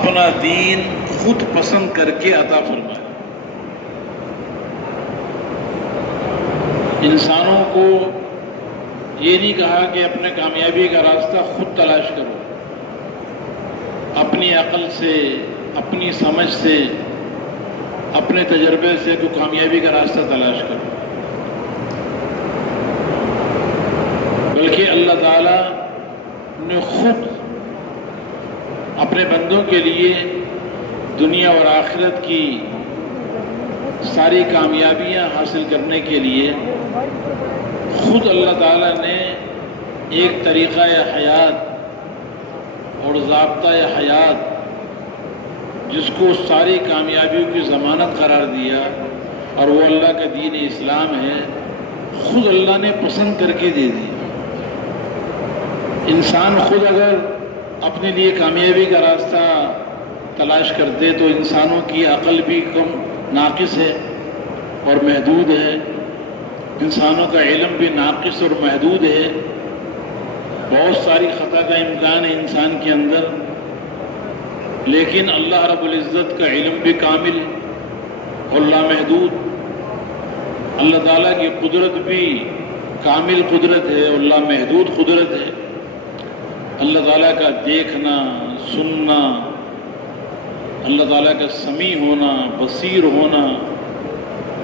اپنا دین خود پسند کر کے عطا فرمائے۔ انسانوں کو یہ نہیں کہا کہ اپنے کامیابی کا راستہ خود تلاش کرو، اپنی عقل سے، اپنی سمجھ سے، اپنے تجربے سے تو کامیابی کا راستہ تلاش کرو، بلکہ اللہ تعالیٰ نے خود اپنے بندوں کے لیے دنیا اور آخرت کی ساری کامیابیاں حاصل کرنے کے لیے خود اللہ تعالیٰ نے ایک طریقہ حیات اور ضابطہ حیات جس کو ساری کامیابیوں کی ضمانت قرار دیا، اور وہ اللہ کا دین اسلام ہے، خود اللہ نے پسند کر کے دے دیا۔ انسان خود اگر اپنے لیے کامیابی کا راستہ تلاش کرتے تو انسانوں کی عقل بھی کم ناقص ہے اور محدود ہے، انسانوں کا علم بھی ناقص اور محدود ہے، بہت ساری خطا کا امکان ہے انسان کے اندر، لیکن اللہ رب العزت کا علم بھی کامل اور لامحدود، اللہ تعالیٰ کی قدرت بھی کامل قدرت ہے اور لامحدود قدرت ہے۔ اللہ تعالیٰ کا دیکھنا، سننا، اللہ تعالیٰ کا سمیع ہونا، بصیر ہونا،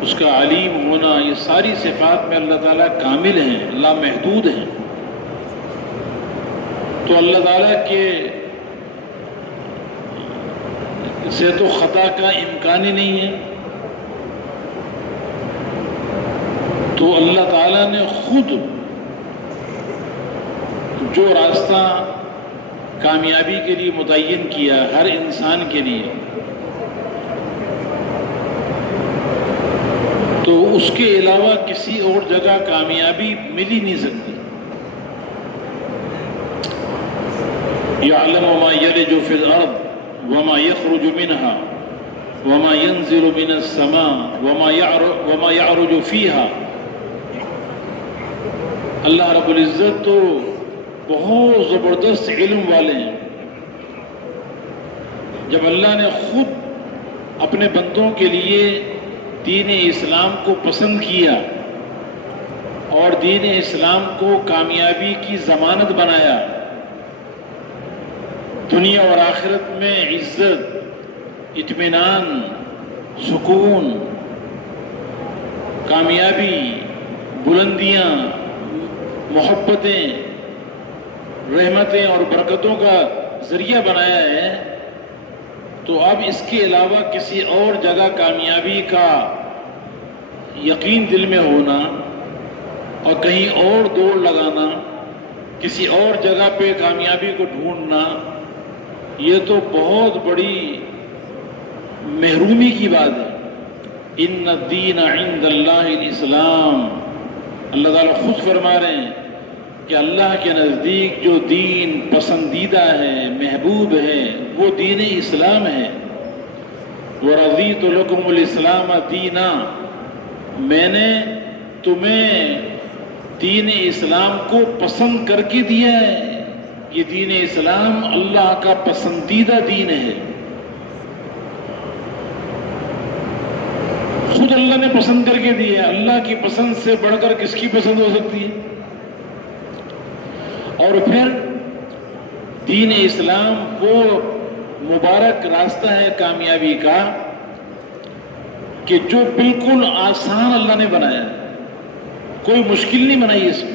اس کا علیم ہونا، یہ ساری صفات میں اللہ تعالیٰ کامل ہیں، لامحدود ہیں۔ تو اللہ تعالیٰ کے سے تو خطا کا امکان ہی نہیں ہے، تو اللہ تعالیٰ نے خود جو راستہ کامیابی کے لیے متعین کیا ہر انسان کے لیے، تو اس کے علاوہ کسی اور جگہ کامیابی مل ہی نہیں سکتی۔ یعلم ما یلج فی الارض وما یخرج منها وما ينزل من السماء وما يعرج فيها۔ اللہ رب العزت تو بہت زبردست علم والے ہیں۔ جب اللہ نے خود اپنے بندوں کے لیے دین اسلام کو پسند کیا اور دین اسلام کو کامیابی کی ضمانت بنایا، دنیا اور آخرت میں عزت، اطمینان، سکون، کامیابی، بلندیاں، محبتیں، رحمتیں اور برکتوں کا ذریعہ بنایا ہے، تو اب اس کے علاوہ کسی اور جگہ کامیابی کا یقین دل میں ہونا اور کہیں اور دوڑ لگانا، کسی اور جگہ پہ کامیابی کو ڈھونڈنا، یہ تو بہت بڑی محرومی کی بات ہے۔ ان الدین عند اللہ الاسلام، اللہ تعالیٰ خود فرما رہے ہیں کہ اللہ کے نزدیک جو دین پسندیدہ ہے، محبوب ہے، وہ دین اسلام ہے۔ وَرَضِيتُ لَكُمُ الْإِسْلَامَ دِينًا، میں نے تمہیں دین اسلام کو پسند کر کے دیا ہے۔ یہ دین اسلام اللہ کا پسندیدہ دین ہے، خود اللہ نے پسند کر کے دیا ہے۔ اللہ کی پسند سے بڑھ کر کس کی پسند ہو سکتی ہے؟ اور پھر دین اسلام وہ مبارک راستہ ہے کامیابی کا کہ جو بالکل آسان اللہ نے بنایا، کوئی مشکل نہیں بنائی اس میں۔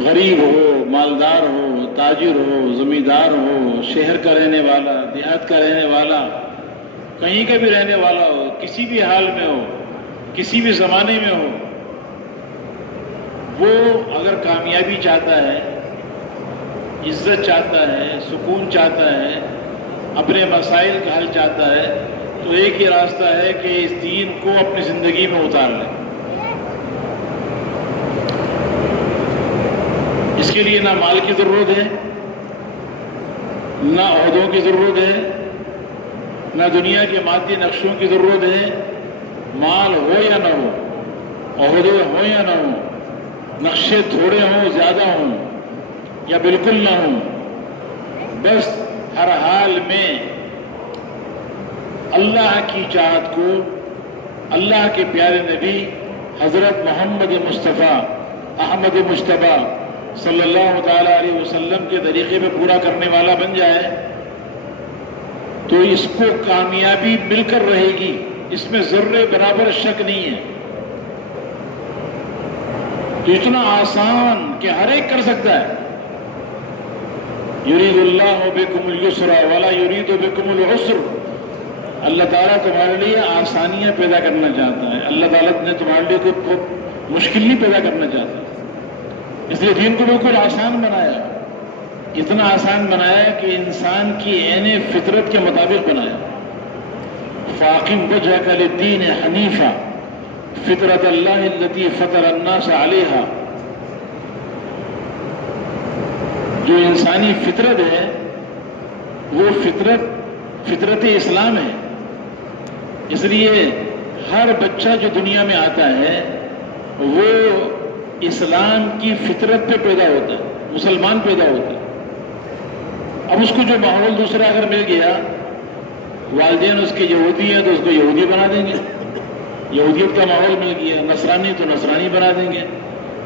غریب ہو، مالدار ہو، تاجر ہو، زمیندار ہو، شہر کا رہنے والا، دیہات کا رہنے والا، کہیں کا بھی رہنے والا ہو، کسی بھی حال میں ہو، کسی بھی زمانے میں ہو، وہ اگر کامیابی چاہتا ہے، عزت چاہتا ہے، سکون چاہتا ہے، اپنے مسائل کا حل چاہتا ہے، تو ایک ہی راستہ ہے کہ اس دین کو اپنی زندگی میں اتار لے۔ اس کے لیے نہ مال کی ضرورت ہے، نہ عہدوں کی ضرورت ہے، نہ دنیا کے مادی نقشوں کی ضرورت ہے۔ مال ہو یا نہ ہو، عہدے ہو یا نہ ہو، نقشے تھوڑے ہوں، زیادہ ہوں یا بالکل نہ ہوں، بس ہر حال میں اللہ کی چاہت کو، اللہ کے پیارے نبی حضرت محمد مصطفیٰ احمد مجتبیٰ صلی اللہ تعالی علیہ وسلم کے طریقے پہ پورا کرنے والا بن جائے تو اس کو کامیابی مل کر رہے گی، اس میں ذرے برابر شک نہیں ہے۔ تو اتنا آسان کہ ہر ایک کر سکتا ہے۔ یرید اللہ بکم الیسر ولا یرید بکم العسر، اللہ تعالیٰ تمہارے لیے آسانیاں پیدا کرنا چاہتا ہے، اللہ تعالیٰ نے تمہارے لیے کوئی مشکل نہیں پیدا کرنا چاہتا، اس لیے دین کو بالکل آسان بنایا، اتنا آسان بنایا کہ انسان کی عین فطرت کے مطابق بنایا۔ فاقم وجہک للدین حنیفا فطرت اللہ التی فطر الناس علیہا، جو انسانی فطرت ہے وہ فطرت اسلام ہے۔ اس لیے ہر بچہ جو دنیا میں آتا ہے وہ اسلام کی فطرت پہ پیدا ہوتا ہے، مسلمان پیدا ہوتا ہے۔ اب اس کو جو ماحول دوسرا اگر مل گیا، والدین اس کے یہودی ہیں تو اس کو یہودی بنا دیں گے، یہودیت کا ماحول مل گیا، نصرانی تو نصرانی بنا دیں گے،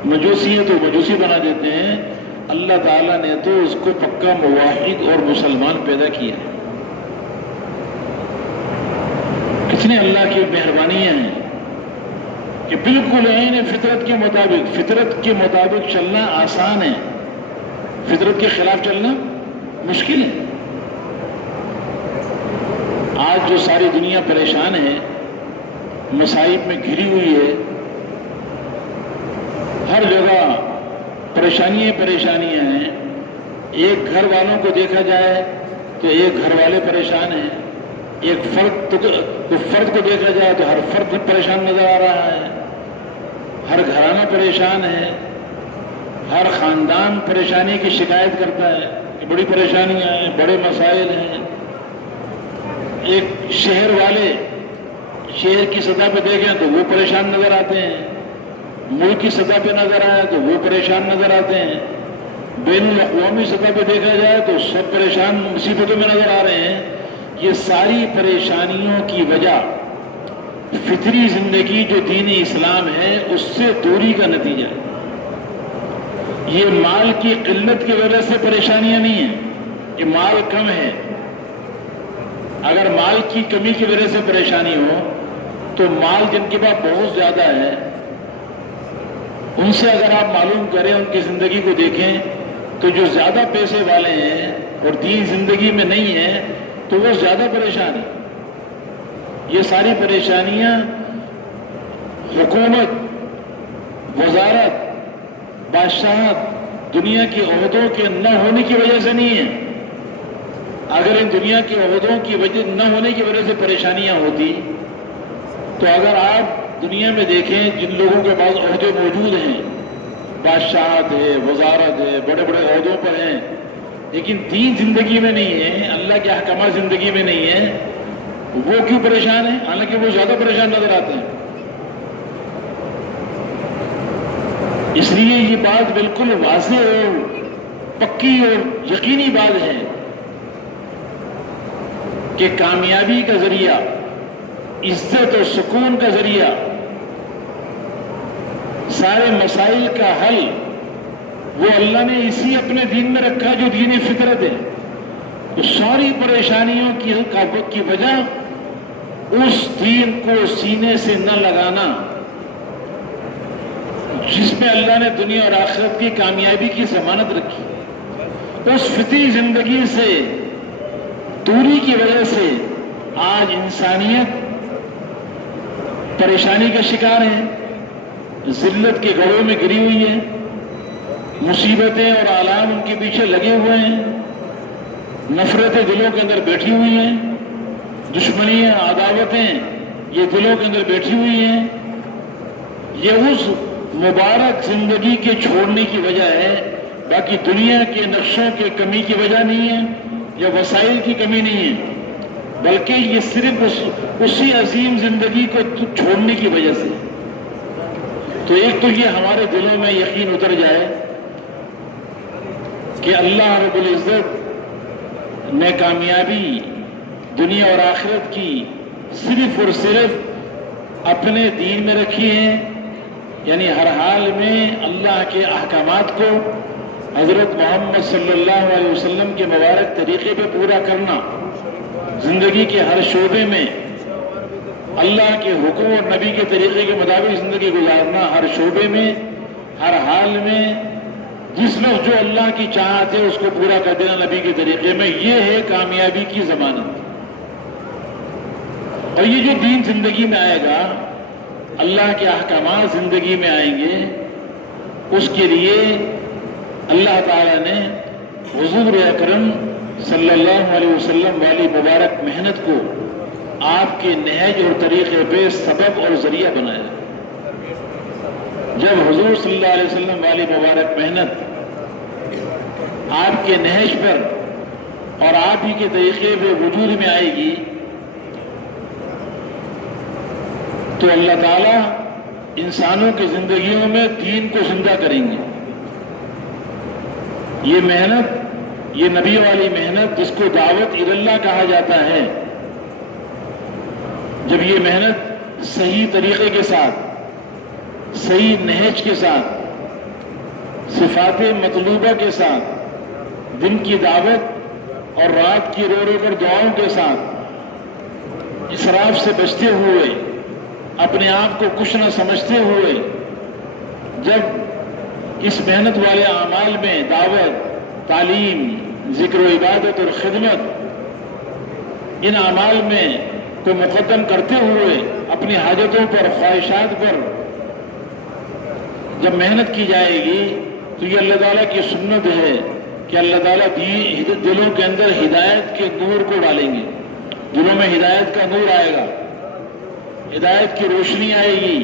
مجوسی ہے تو مجوسی بنا دیتے ہیں۔ اللہ تعالیٰ نے تو اس کو پکا موحد اور مسلمان پیدا کیا ہے۔ کتنے اللہ کی مہربانیاں ہیں کہ بالکل عین فطرت کے مطابق چلنا آسان ہے، فطرت کے خلاف چلنا مشکل ہے۔ آج جو ساری دنیا پریشان ہے، مصائب میں گھری ہوئی ہے، ہر جگہ پریشانیاں ہیں۔ ایک گھر والوں کو دیکھا جائے تو ایک گھر والے پریشان ہیں، ایک فرد کو دیکھا جائے تو ہر فرد پریشان نظر آ رہا ہے، ہر گھرانہ پریشان ہے، ہر خاندان پریشانی کی شکایت کرتا ہے کہ بڑی پریشانیاں ہیں، بڑے مسائل ہیں۔ ایک شہر والے شہر کی سطح پہ دیکھیں تو وہ پریشان نظر آتے ہیں، ملک کی سطح پہ نظر آئے تو وہ پریشان نظر آتے ہیں، بین الاقوامی سطح پہ دیکھا جائے تو سب پریشان مصیبتوں میں نظر آ رہے ہیں۔ یہ ساری پریشانیوں کی وجہ فطری زندگی جو دین اسلام ہے اس سے دوری کا نتیجہ ہے۔ یہ مال کی قلت کی وجہ سے پریشانیاں نہیں ہیں کہ مال کم ہے۔ اگر مال کی کمی کی وجہ سے پریشانی ہو تو مال جن کے پاس بہت زیادہ ہے ان سے اگر آپ معلوم کریں، ان کی زندگی کو دیکھیں تو جو زیادہ پیسے والے ہیں اور دین زندگی میں نہیں ہے تو وہ زیادہ پریشان ہیں۔ یہ ساری پریشانیاں حکومت، وزارت، بادشاہت، دنیا کے عہدوں کے نہ ہونے کی وجہ سے نہیں ہیں۔ اگر ان دنیا کے عہدوں کی وجہ نہ ہونے کی وجہ سے پریشانیاں ہوتی تو اگر آپ دنیا میں دیکھیں جن لوگوں کے پاس عہدے موجود ہیں، بادشاہت ہے، وزارت ہے، بڑے بڑے عہدوں پر ہیں، لیکن دین زندگی میں نہیں ہے، اللہ کے احکامات زندگی میں نہیں ہے، وہ کیوں پریشان ہیں؟ حالانکہ وہ زیادہ پریشان نظر آتے ہیں۔ اس لیے یہ بات بالکل واضح اور پکی اور یقینی بات ہے کہ کامیابی کا ذریعہ، عزت اور سکون کا ذریعہ، سارے مسائل کا حل وہ اللہ نے اسی اپنے دین میں رکھا جو دین فطرت ہے۔ تو ساری پریشانیوں کی وجہ اس دین کو سینے سے نہ لگانا جس میں اللہ نے دنیا اور آخرت کی کامیابی کی ضمانت رکھی، اس فطری زندگی سے دوری کی وجہ سے آج انسانیت پریشانی کا شکار ہے، ذلت کے گڑھوں میں گری ہوئی ہے، مصیبتیں اور آلام ان کے پیچھے لگے ہوئے ہیں، نفرتیں دلوں کے اندر بیٹھی ہوئی ہیں، دشمنیاں، عداوتیں یہ دلوں کے اندر بیٹھی ہوئی ہیں۔ یہ اس مبارک زندگی کے چھوڑنے کی وجہ ہے، باقی دنیا کے نقشوں کے کمی کی وجہ نہیں ہے یا وسائل کی کمی نہیں ہے، بلکہ یہ صرف اسی عظیم زندگی کو چھوڑنے کی وجہ سے۔ تو ایک تو یہ ہمارے دلوں میں یقین اتر جائے کہ اللہ رب العزت نے کامیابی دنیا اور آخرت کی صرف اور صرف اپنے دین میں رکھی ہے، یعنی ہر حال میں اللہ کے احکامات کو حضرت محمد صلی اللہ علیہ وسلم کے مبارک طریقے پہ پورا کرنا، زندگی کے ہر شعبے میں اللہ کے حکم اور نبی کے طریقے کے مطابق زندگی گزارنا، ہر شعبے میں ہر حال میں جس وقت جو اللہ کی چاہت ہے اس کو پورا کر دینا نبی کے طریقے میں، یہ ہے کامیابی کی ضمانت۔ اور یہ جو دین زندگی میں آئے گا، اللہ کے احکامات زندگی میں آئیں گے، اس کے لیے اللہ تعالیٰ نے حضور اکرم صلی اللہ علیہ وسلم والی مبارک محنت کو آپ کے نہج اور طریقے پہ سبب اور ذریعہ بنایا۔ جب حضور صلی اللہ علیہ وسلم والی مبارک محنت آپ کے نہج پر اور آپ ہی کے طریقے پہ وجود میں آئے گی تو اللہ تعالیٰ انسانوں کی زندگیوں میں دین کو زندہ کریں گے۔ یہ محنت، یہ نبی والی محنت جس کو دعوت اللہ کہا جاتا ہے، جب یہ محنت صحیح طریقے کے ساتھ، صحیح نہج کے ساتھ، صفات مطلوبہ کے ساتھ، دن کی دعوت اور رات کی رو رو کر دعاؤں کے ساتھ، اسراف سے بچتے ہوئے، اپنے آپ کو کچھ نہ سمجھتے ہوئے، جب اس محنت والے اعمال میں دعوت، تعلیم، ذکر و عبادت اور خدمت، ان اعمال میں کو مقدم کرتے ہوئے اپنی حاجتوں پر، خواہشات پر جب محنت کی جائے گی تو یہ اللہ تعالیٰ کی سنت ہے کہ اللہ تعالیٰ دلوں کے اندر ہدایت کے نور کو ڈالیں گے، دلوں میں ہدایت کا نور آئے گا، ہدایت کی روشنی آئے گی،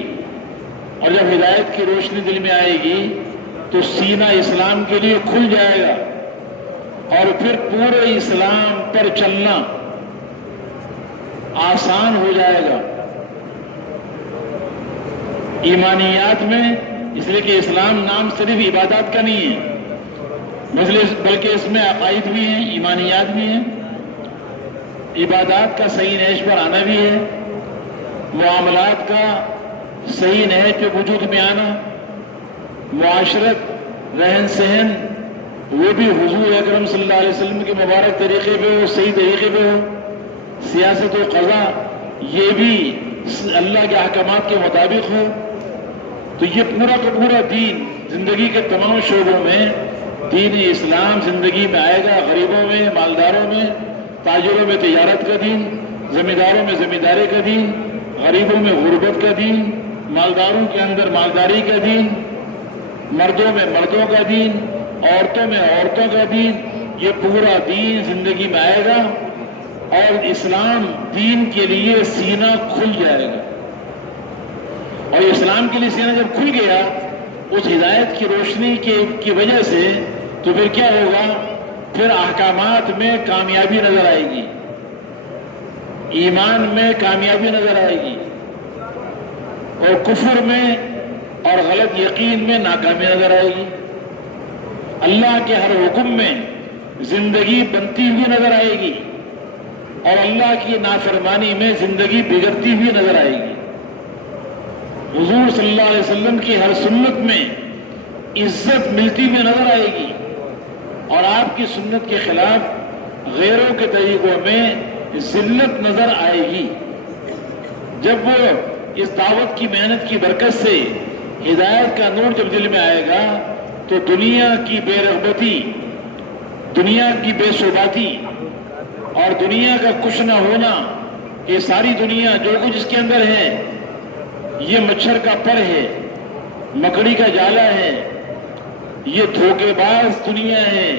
اور جب ہدایت کی روشنی دل میں آئے گی تو سینہ اسلام کے لیے کھل جائے گا، اور پھر پورے اسلام پر چلنا آسان ہو جائے گا۔ ایمانیات میں، اس لیے کہ اسلام نام صرف عبادات کا نہیں ہے، بلکہ اس میں عقائد بھی ہیں، ایمانیات بھی ہیں، عبادات کا صحیح نہج پر آنا بھی ہے، معاملات کا صحیح نہج پہ وجود میں آنا، معاشرت، رہن سہن، وہ بھی حضور اکرم صلی اللہ علیہ وسلم کے مبارک طریقے پہ ہو، صحیح طریقے پہ ہو، سیاست و قضا یہ بھی اللہ کے احکامات کے مطابق ہو، تو یہ پورا کا پورا دین زندگی کے تمام شعبوں میں دین اسلام زندگی میں آئے گا۔ غریبوں میں، مالداروں میں، تاجروں میں تجارت کا دین، زمینداروں میں زمینداری کا دین، غریبوں میں غربت کا دین، مالداروں کے اندر مالداری کا دین، مردوں میں مردوں کا دین، عورتوں میں عورتوں کا دین، یہ پورا دین زندگی میں آئے گا، اور اسلام دین کے لیے سینہ کھل جائے گا۔ اور اسلام کے لیے سینہ جب کھل گیا اس ہدایت کی روشنی کی وجہ سے، تو پھر کیا ہوگا؟ پھر احکامات میں کامیابی نظر آئے گی، ایمان میں کامیابی نظر آئے گی، اور کفر میں اور غلط یقین میں ناکامی نظر آئے گی۔ اللہ کے ہر حکم میں زندگی بنتی ہوئی نظر آئے گی، اور اللہ کی نافرمانی میں زندگی بگڑتی ہوئی نظر آئے گی۔ حضور صلی اللہ علیہ وسلم کی ہر سنت میں عزت ملتی ہوئی نظر آئے گی، اور آپ کی سنت کے خلاف غیروں کے طریقوں میں ذلت نظر آئے گی۔ جب وہ اس دعوت کی محنت کی برکت سے ہدایت کا نور جب دل میں آئے گا تو دنیا کی بے رغبتی، دنیا کی بے ثباتی اور دنیا کا کچھ نہ ہونا، یہ ساری دنیا جو کچھ اس کے اندر ہے یہ مچھر کا پر ہے، مکڑی کا جالا ہے، یہ دھوکے باز دنیا ہے،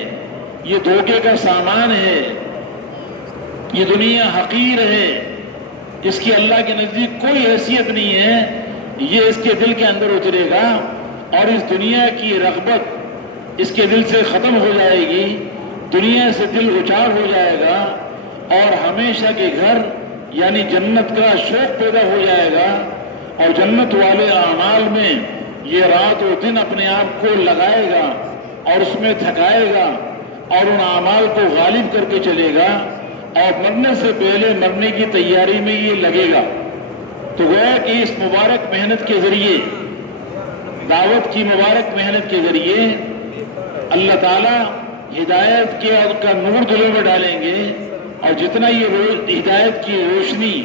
یہ دھوکے کا سامان ہے، یہ دنیا حقیر ہے، اس کی اللہ کے نزدیک کوئی حیثیت نہیں ہے، یہ اس کے دل کے اندر اترے گا اور اس دنیا کی رغبت اس کے دل سے ختم ہو جائے گی، دنیا سے دل اچار ہو جائے گا، اور ہمیشہ کے گھر یعنی جنت کا شوق پیدا ہو جائے گا، اور جنت والے اعمال میں یہ رات و دن اپنے آپ کو لگائے گا اور اس میں تھکائے گا، اور ان اعمال کو غالب کر کے چلے گا اور مرنے سے پہلے مرنے کی تیاری میں یہ لگے گا، تو گویا کہ اس مبارک محنت کے ذریعے، دعوت کی مبارک محنت کے ذریعے اللہ تعالیٰ ہدایت کا نور دلوں میں ڈالیں گے، اور جتنا یہ ہدایت کی روشنی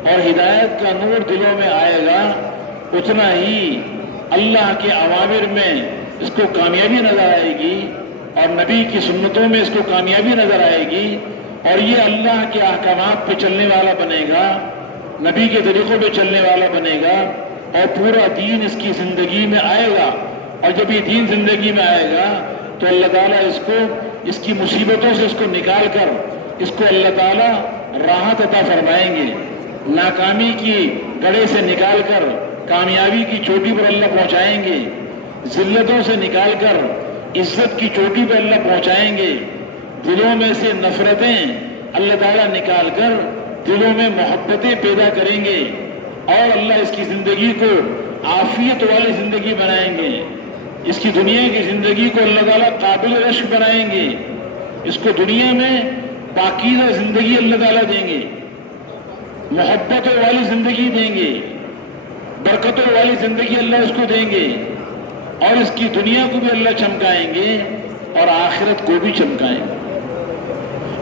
اور ہدایت کا نور دلوں میں آئے گا، اتنا ہی اللہ کے اوامر میں اس کو کامیابی نظر آئے گی اور نبی کی سنتوں میں اس کو کامیابی نظر آئے گی، اور یہ اللہ کے احکامات پہ چلنے والا بنے گا، نبی کے طریقوں پہ چلنے والا بنے گا، اور پورا دین اس کی زندگی میں آئے گا۔ اور جب یہ دین زندگی میں آئے گا تو اللہ تعالیٰ اس کو، اس کی مصیبتوں سے اس کو نکال کر، اس کو اللہ تعالیٰ راحت عطا فرمائیں گے، ناکامی کی گڑھے سے نکال کر کامیابی کی چوٹی پر اللہ پہنچائیں گے، ذلتوں سے نکال کر عزت کی چوٹی پر اللہ پہنچائیں گے، دلوں میں سے نفرتیں اللہ تعالیٰ نکال کر دلوں میں محبتیں پیدا کریں گے، اور اللہ اس کی زندگی کو عافیت والی زندگی بنائیں گے، اس کی دنیا کی زندگی کو اللہ تعالیٰ قابل رشک بنائیں گے، اس کو دنیا میں پاکیزہ زندگی اللہ تعالیٰ دیں گے، محبتوں والی زندگی دیں گے، برکتوں والی زندگی اللہ اس کو دیں گے، اور اس کی دنیا کو بھی اللہ چمکائیں گے اور آخرت کو بھی چمکائیں گے۔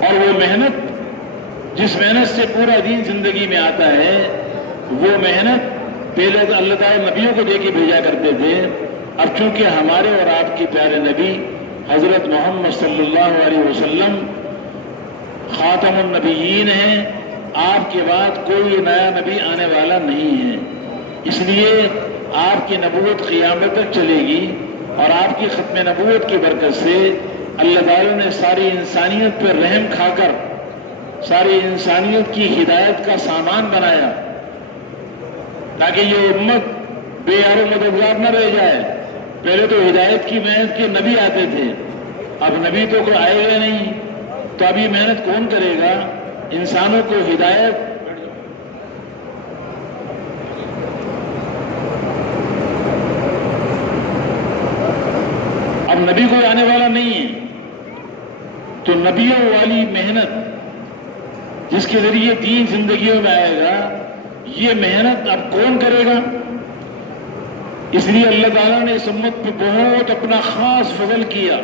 اور وہ محنت، جس محنت سے پورا دین زندگی میں آتا ہے، وہ محنت پہلے تو اللہ تعالیٰ نبیوں کو دے کے بھیجا کرتے تھے، اب چونکہ ہمارے اور آپ کے پیارے نبی حضرت محمد صلی اللہ علیہ وسلم خاتم النبیین ہیں، آپ کے بعد کوئی نیا نبی آنے والا نہیں ہے، اس لیے آپ کی نبوت قیامت تک چلے گی، اور آپ کی ختم نبوت کی برکت سے اللہ تعالیٰ نے ساری انسانیت پر رحم کھا کر ساری انسانیت کی ہدایت کا سامان بنایا، تاکہ یہ امت بے یار و مددگار نہ رہ جائے۔ پہلے تو ہدایت کی محنت کے نبی آتے تھے، اب نبی تو کوئی آئے گا نہیں، تو اب یہ محنت کون کرے گا؟ انسانوں کو ہدایت، اب نبی کوئی آنے والا نہیں ہے، تو نبیوں والی محنت جس کے ذریعے دین زندگیوں میں آئے گا، یہ محنت اب کون کرے گا؟ اس لیے اللہ تعالیٰ نے اس امت پہ بہت اپنا خاص فضل کیا،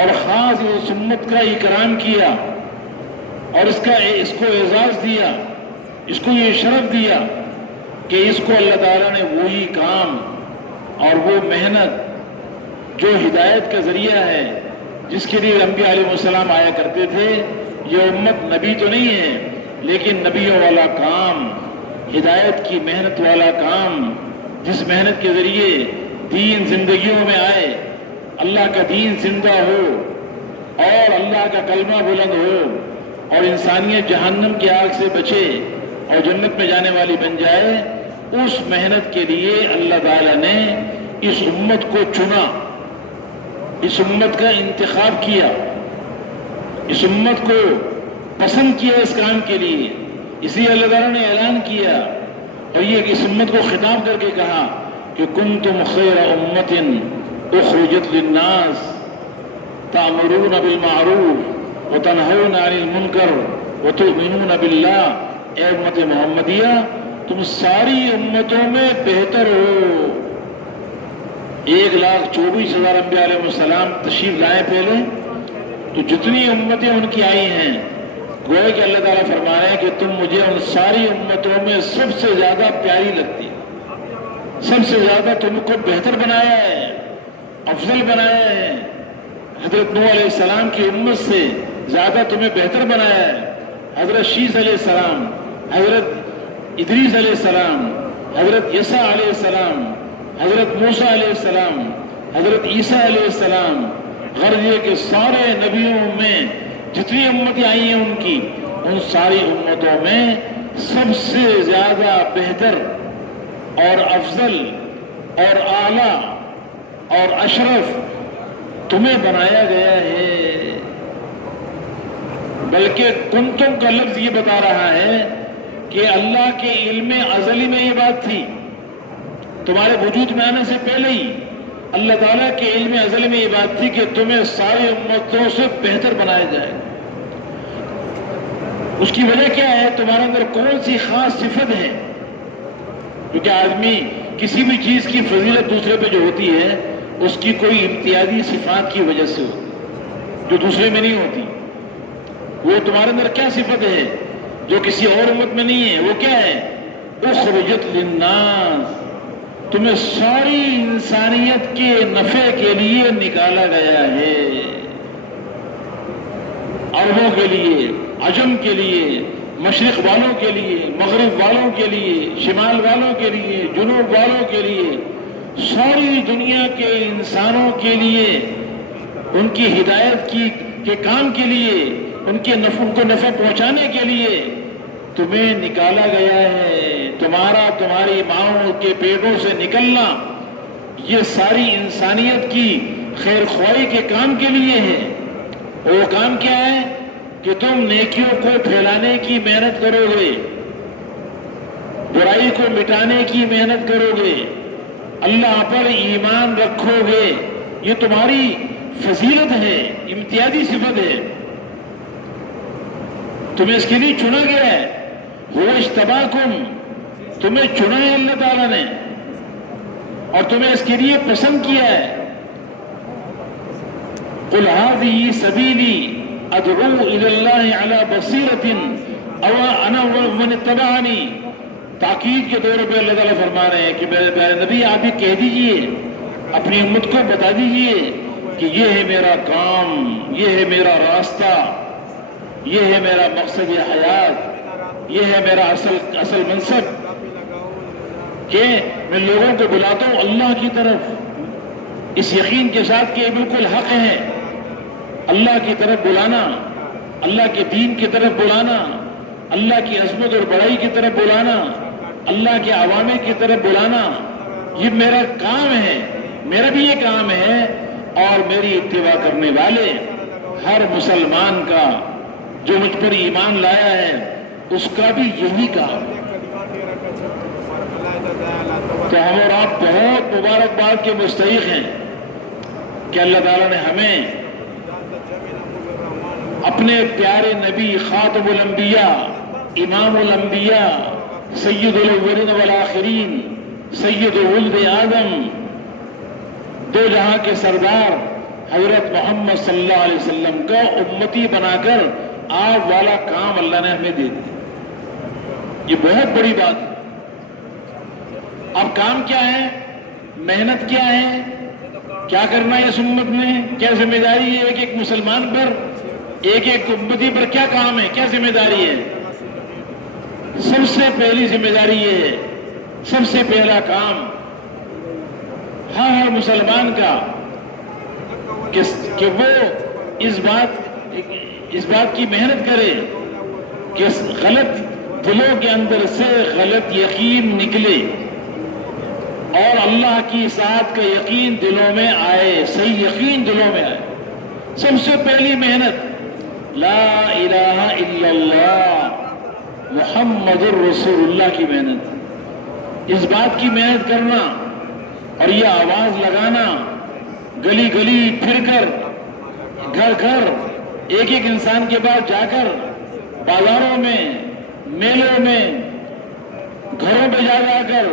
اور خاص اس امت کا اکرام کیا، اور اس کو اعزاز دیا، اس کو یہ شرف دیا کہ اس کو اللہ تعالیٰ نے وہی کام اور وہ محنت جو ہدایت کا ذریعہ ہے، جس کے لیے انبیاء علیہ السلام آیا کرتے تھے، یہ امت نبی تو نہیں ہے لیکن نبیوں والا کام، ہدایت کی محنت والا کام، جس محنت کے ذریعے دین زندگیوں میں آئے، اللہ کا دین زندہ ہو اور اللہ کا کلمہ بلند ہو، اور انسانیت جہنم کی آگ سے بچے اور جنت میں جانے والی بن جائے، اس محنت کے لیے اللہ تعالیٰ نے اس امت کو چنا، اس امت کا انتخاب کیا، اس امت کو پسند کیا اس کام کے لیے، اسی اللہ تعالیٰ نے اعلان کیا، اور یہ اس امت کو خطاب کر کے کہا کہ کنتم خیر امت اخرجت للناس تأمرون بالمعروف وتنہون عن المنکر وتؤمنون باللہ۔ اے امت محمدیہ، تم ساری امتوں میں بہتر ہو۔ 1,24,000 انبیاء علیہ السلام تشریف لائے پہلے، تو جتنی امتیں ان کی آئی ہیں، گویا کہ اللہ تعالیٰ فرما رہے ہیں کہ تم مجھے ان ساری امتوں میں سب سے زیادہ پیاری لگتی، سب سے زیادہ تم کو بہتر بنایا ہے، افضل بنایا ہے۔ حضرت نوح علیہ السلام کی امت سے زیادہ تمہیں بہتر بنایا ہے۔ حضرت شیس علیہ السلام، حضرت ادریس علیہ السلام، حضرت یسع علیہ السلام، حضرت موسیٰ علیہ السلام، حضرت عیسیٰ علیہ السلام، غرض یہ کہ سارے نبیوں میں جتنی امتیں آئی ہیں ان ساری امتوں میں سب سے زیادہ بہتر اور افضل اور اعلیٰ اور اشرف تمہیں بنایا گیا ہے۔ بلکہ کنتم کا لفظ یہ بتا رہا ہے کہ اللہ کے علم ازلی میں یہ بات تھی، تمہارے وجود میں آنے سے پہلے ہی اللہ تعالیٰ کے علم ازل میں یہ بات تھی کہ تمہیں ساری امتوں سے بہتر بنایا جائے. اس کی وجہ کیا ہے؟ تمہارے اندر کون سی خاص صفت ہے؟ کیونکہ آدمی کسی بھی چیز کی فضیلت دوسرے پہ جو ہوتی ہے اس کی کوئی امتیازی صفات کی وجہ سے ہوتی جو دوسرے میں نہیں ہوتی. وہ تمہارے اندر کیا صفت ہے جو کسی اور امت میں نہیں ہے؟ وہ کیا ہے؟ اخرجت للناس، تمہیں ساری انسانیت کے نفع کے لیے نکالا گیا ہے. عربوں کے لیے، عجم کے لیے، مشرق والوں کے لیے، مغرب والوں کے لیے، شمال والوں کے لیے، جنوب والوں کے لیے، ساری دنیا کے انسانوں کے لیے، ان کی ہدایت کے کام کے لیے، ان کو نفع پہنچانے کے لیے تمہیں نکالا گیا ہے. تمہاری ماؤں کے پیٹوں سے نکلنا یہ ساری انسانیت کی خیر خواہی کے کام کے لیے ہے. وہ کام کیا ہے کہ تم نیکیوں کو پھیلانے کی محنت کرو گے، برائی کو مٹانے کی محنت کرو گے، اللہ پر ایمان رکھو گے. یہ تمہاری فضیلت ہے، امتیازی صفت ہے. تمہیں اس کے لیے چنا گیا ہے. هو اجتباکم، تمہیں چنا ہے اللہ تعالیٰ نے اور تمہیں اس کے لیے پسند کیا ہے. قل هذه سبیلی ادعو الى اللہ علی بصیرۃ انا ومن اتبعنی. تاکید کے طور پہ اللہ تعالیٰ فرما رہے ہیں کہ میرے پیارے نبی آپ یہ کہہ دیجئے، اپنی امت کو بتا دیجئے کہ یہ ہے میرا کام، یہ ہے میرا راستہ، یہ ہے میرا مقصد حیات، یہ ہے میرا اصل منصب کہ میں لوگوں کو بلاتا ہوں اللہ کی طرف، اس یقین کے ساتھ کہ یہ بالکل حق ہے. اللہ کی طرف بلانا، اللہ کے دین کی طرف بلانا، اللہ کی عظمت اور بڑائی کی طرف بلانا، اللہ کے عوامر کی طرف بلانا، یہ میرا کام ہے، میرا بھی یہ کام ہے. اور میری اتباع کرنے والے ہر مسلمان کا جو مجھ پر ایمان لایا ہے اس کا بھی یہی کام ہے. تو ہم اور آپ بہت مبارکباد کے مستحق ہیں کہ اللہ تعالیٰ نے ہمیں اپنے پیارے نبی خاتم الانبیاء، امام الانبیاء، سید الاولین والآخرین، سید ولد آدم، دو جہاں کے سردار حضرت محمد صلی اللہ علیہ وسلم کا امتی بنا کر آپ والا کام اللہ نے ہمیں دے دیا. یہ بہت بڑی بات ہے. اب کام کیا ہے؟ محنت کیا ہے؟ کیا کرنا ہے اس امت میں؟ کیا ذمہ داری ہے ایک ایک مسلمان پر، ایک ایک امتی پر؟ کیا کام ہے؟ کیا ذمہ داری ہے؟ سب سے پہلی ذمہ داری یہ ہے، سب سے پہلا کام ہر مسلمان کا کہ وہ اس بات کی محنت کرے کہ غلط دلوں کے اندر سے غلط یقین نکلے اور اللہ کی اطاعت کا یقین دلوں میں آئے، صحیح یقین دلوں میں آئے. سب سے پہلی محنت لا الہ الا اللہ محمد الرسول اللہ کی محنت، اس بات کی محنت کرنا اور یہ آواز لگانا، گلی گلی پھر کر، گھر گھر، ایک ایک انسان کے پاس جا کر، بازاروں میں، میلوں میں، گھروں پہ جا کر،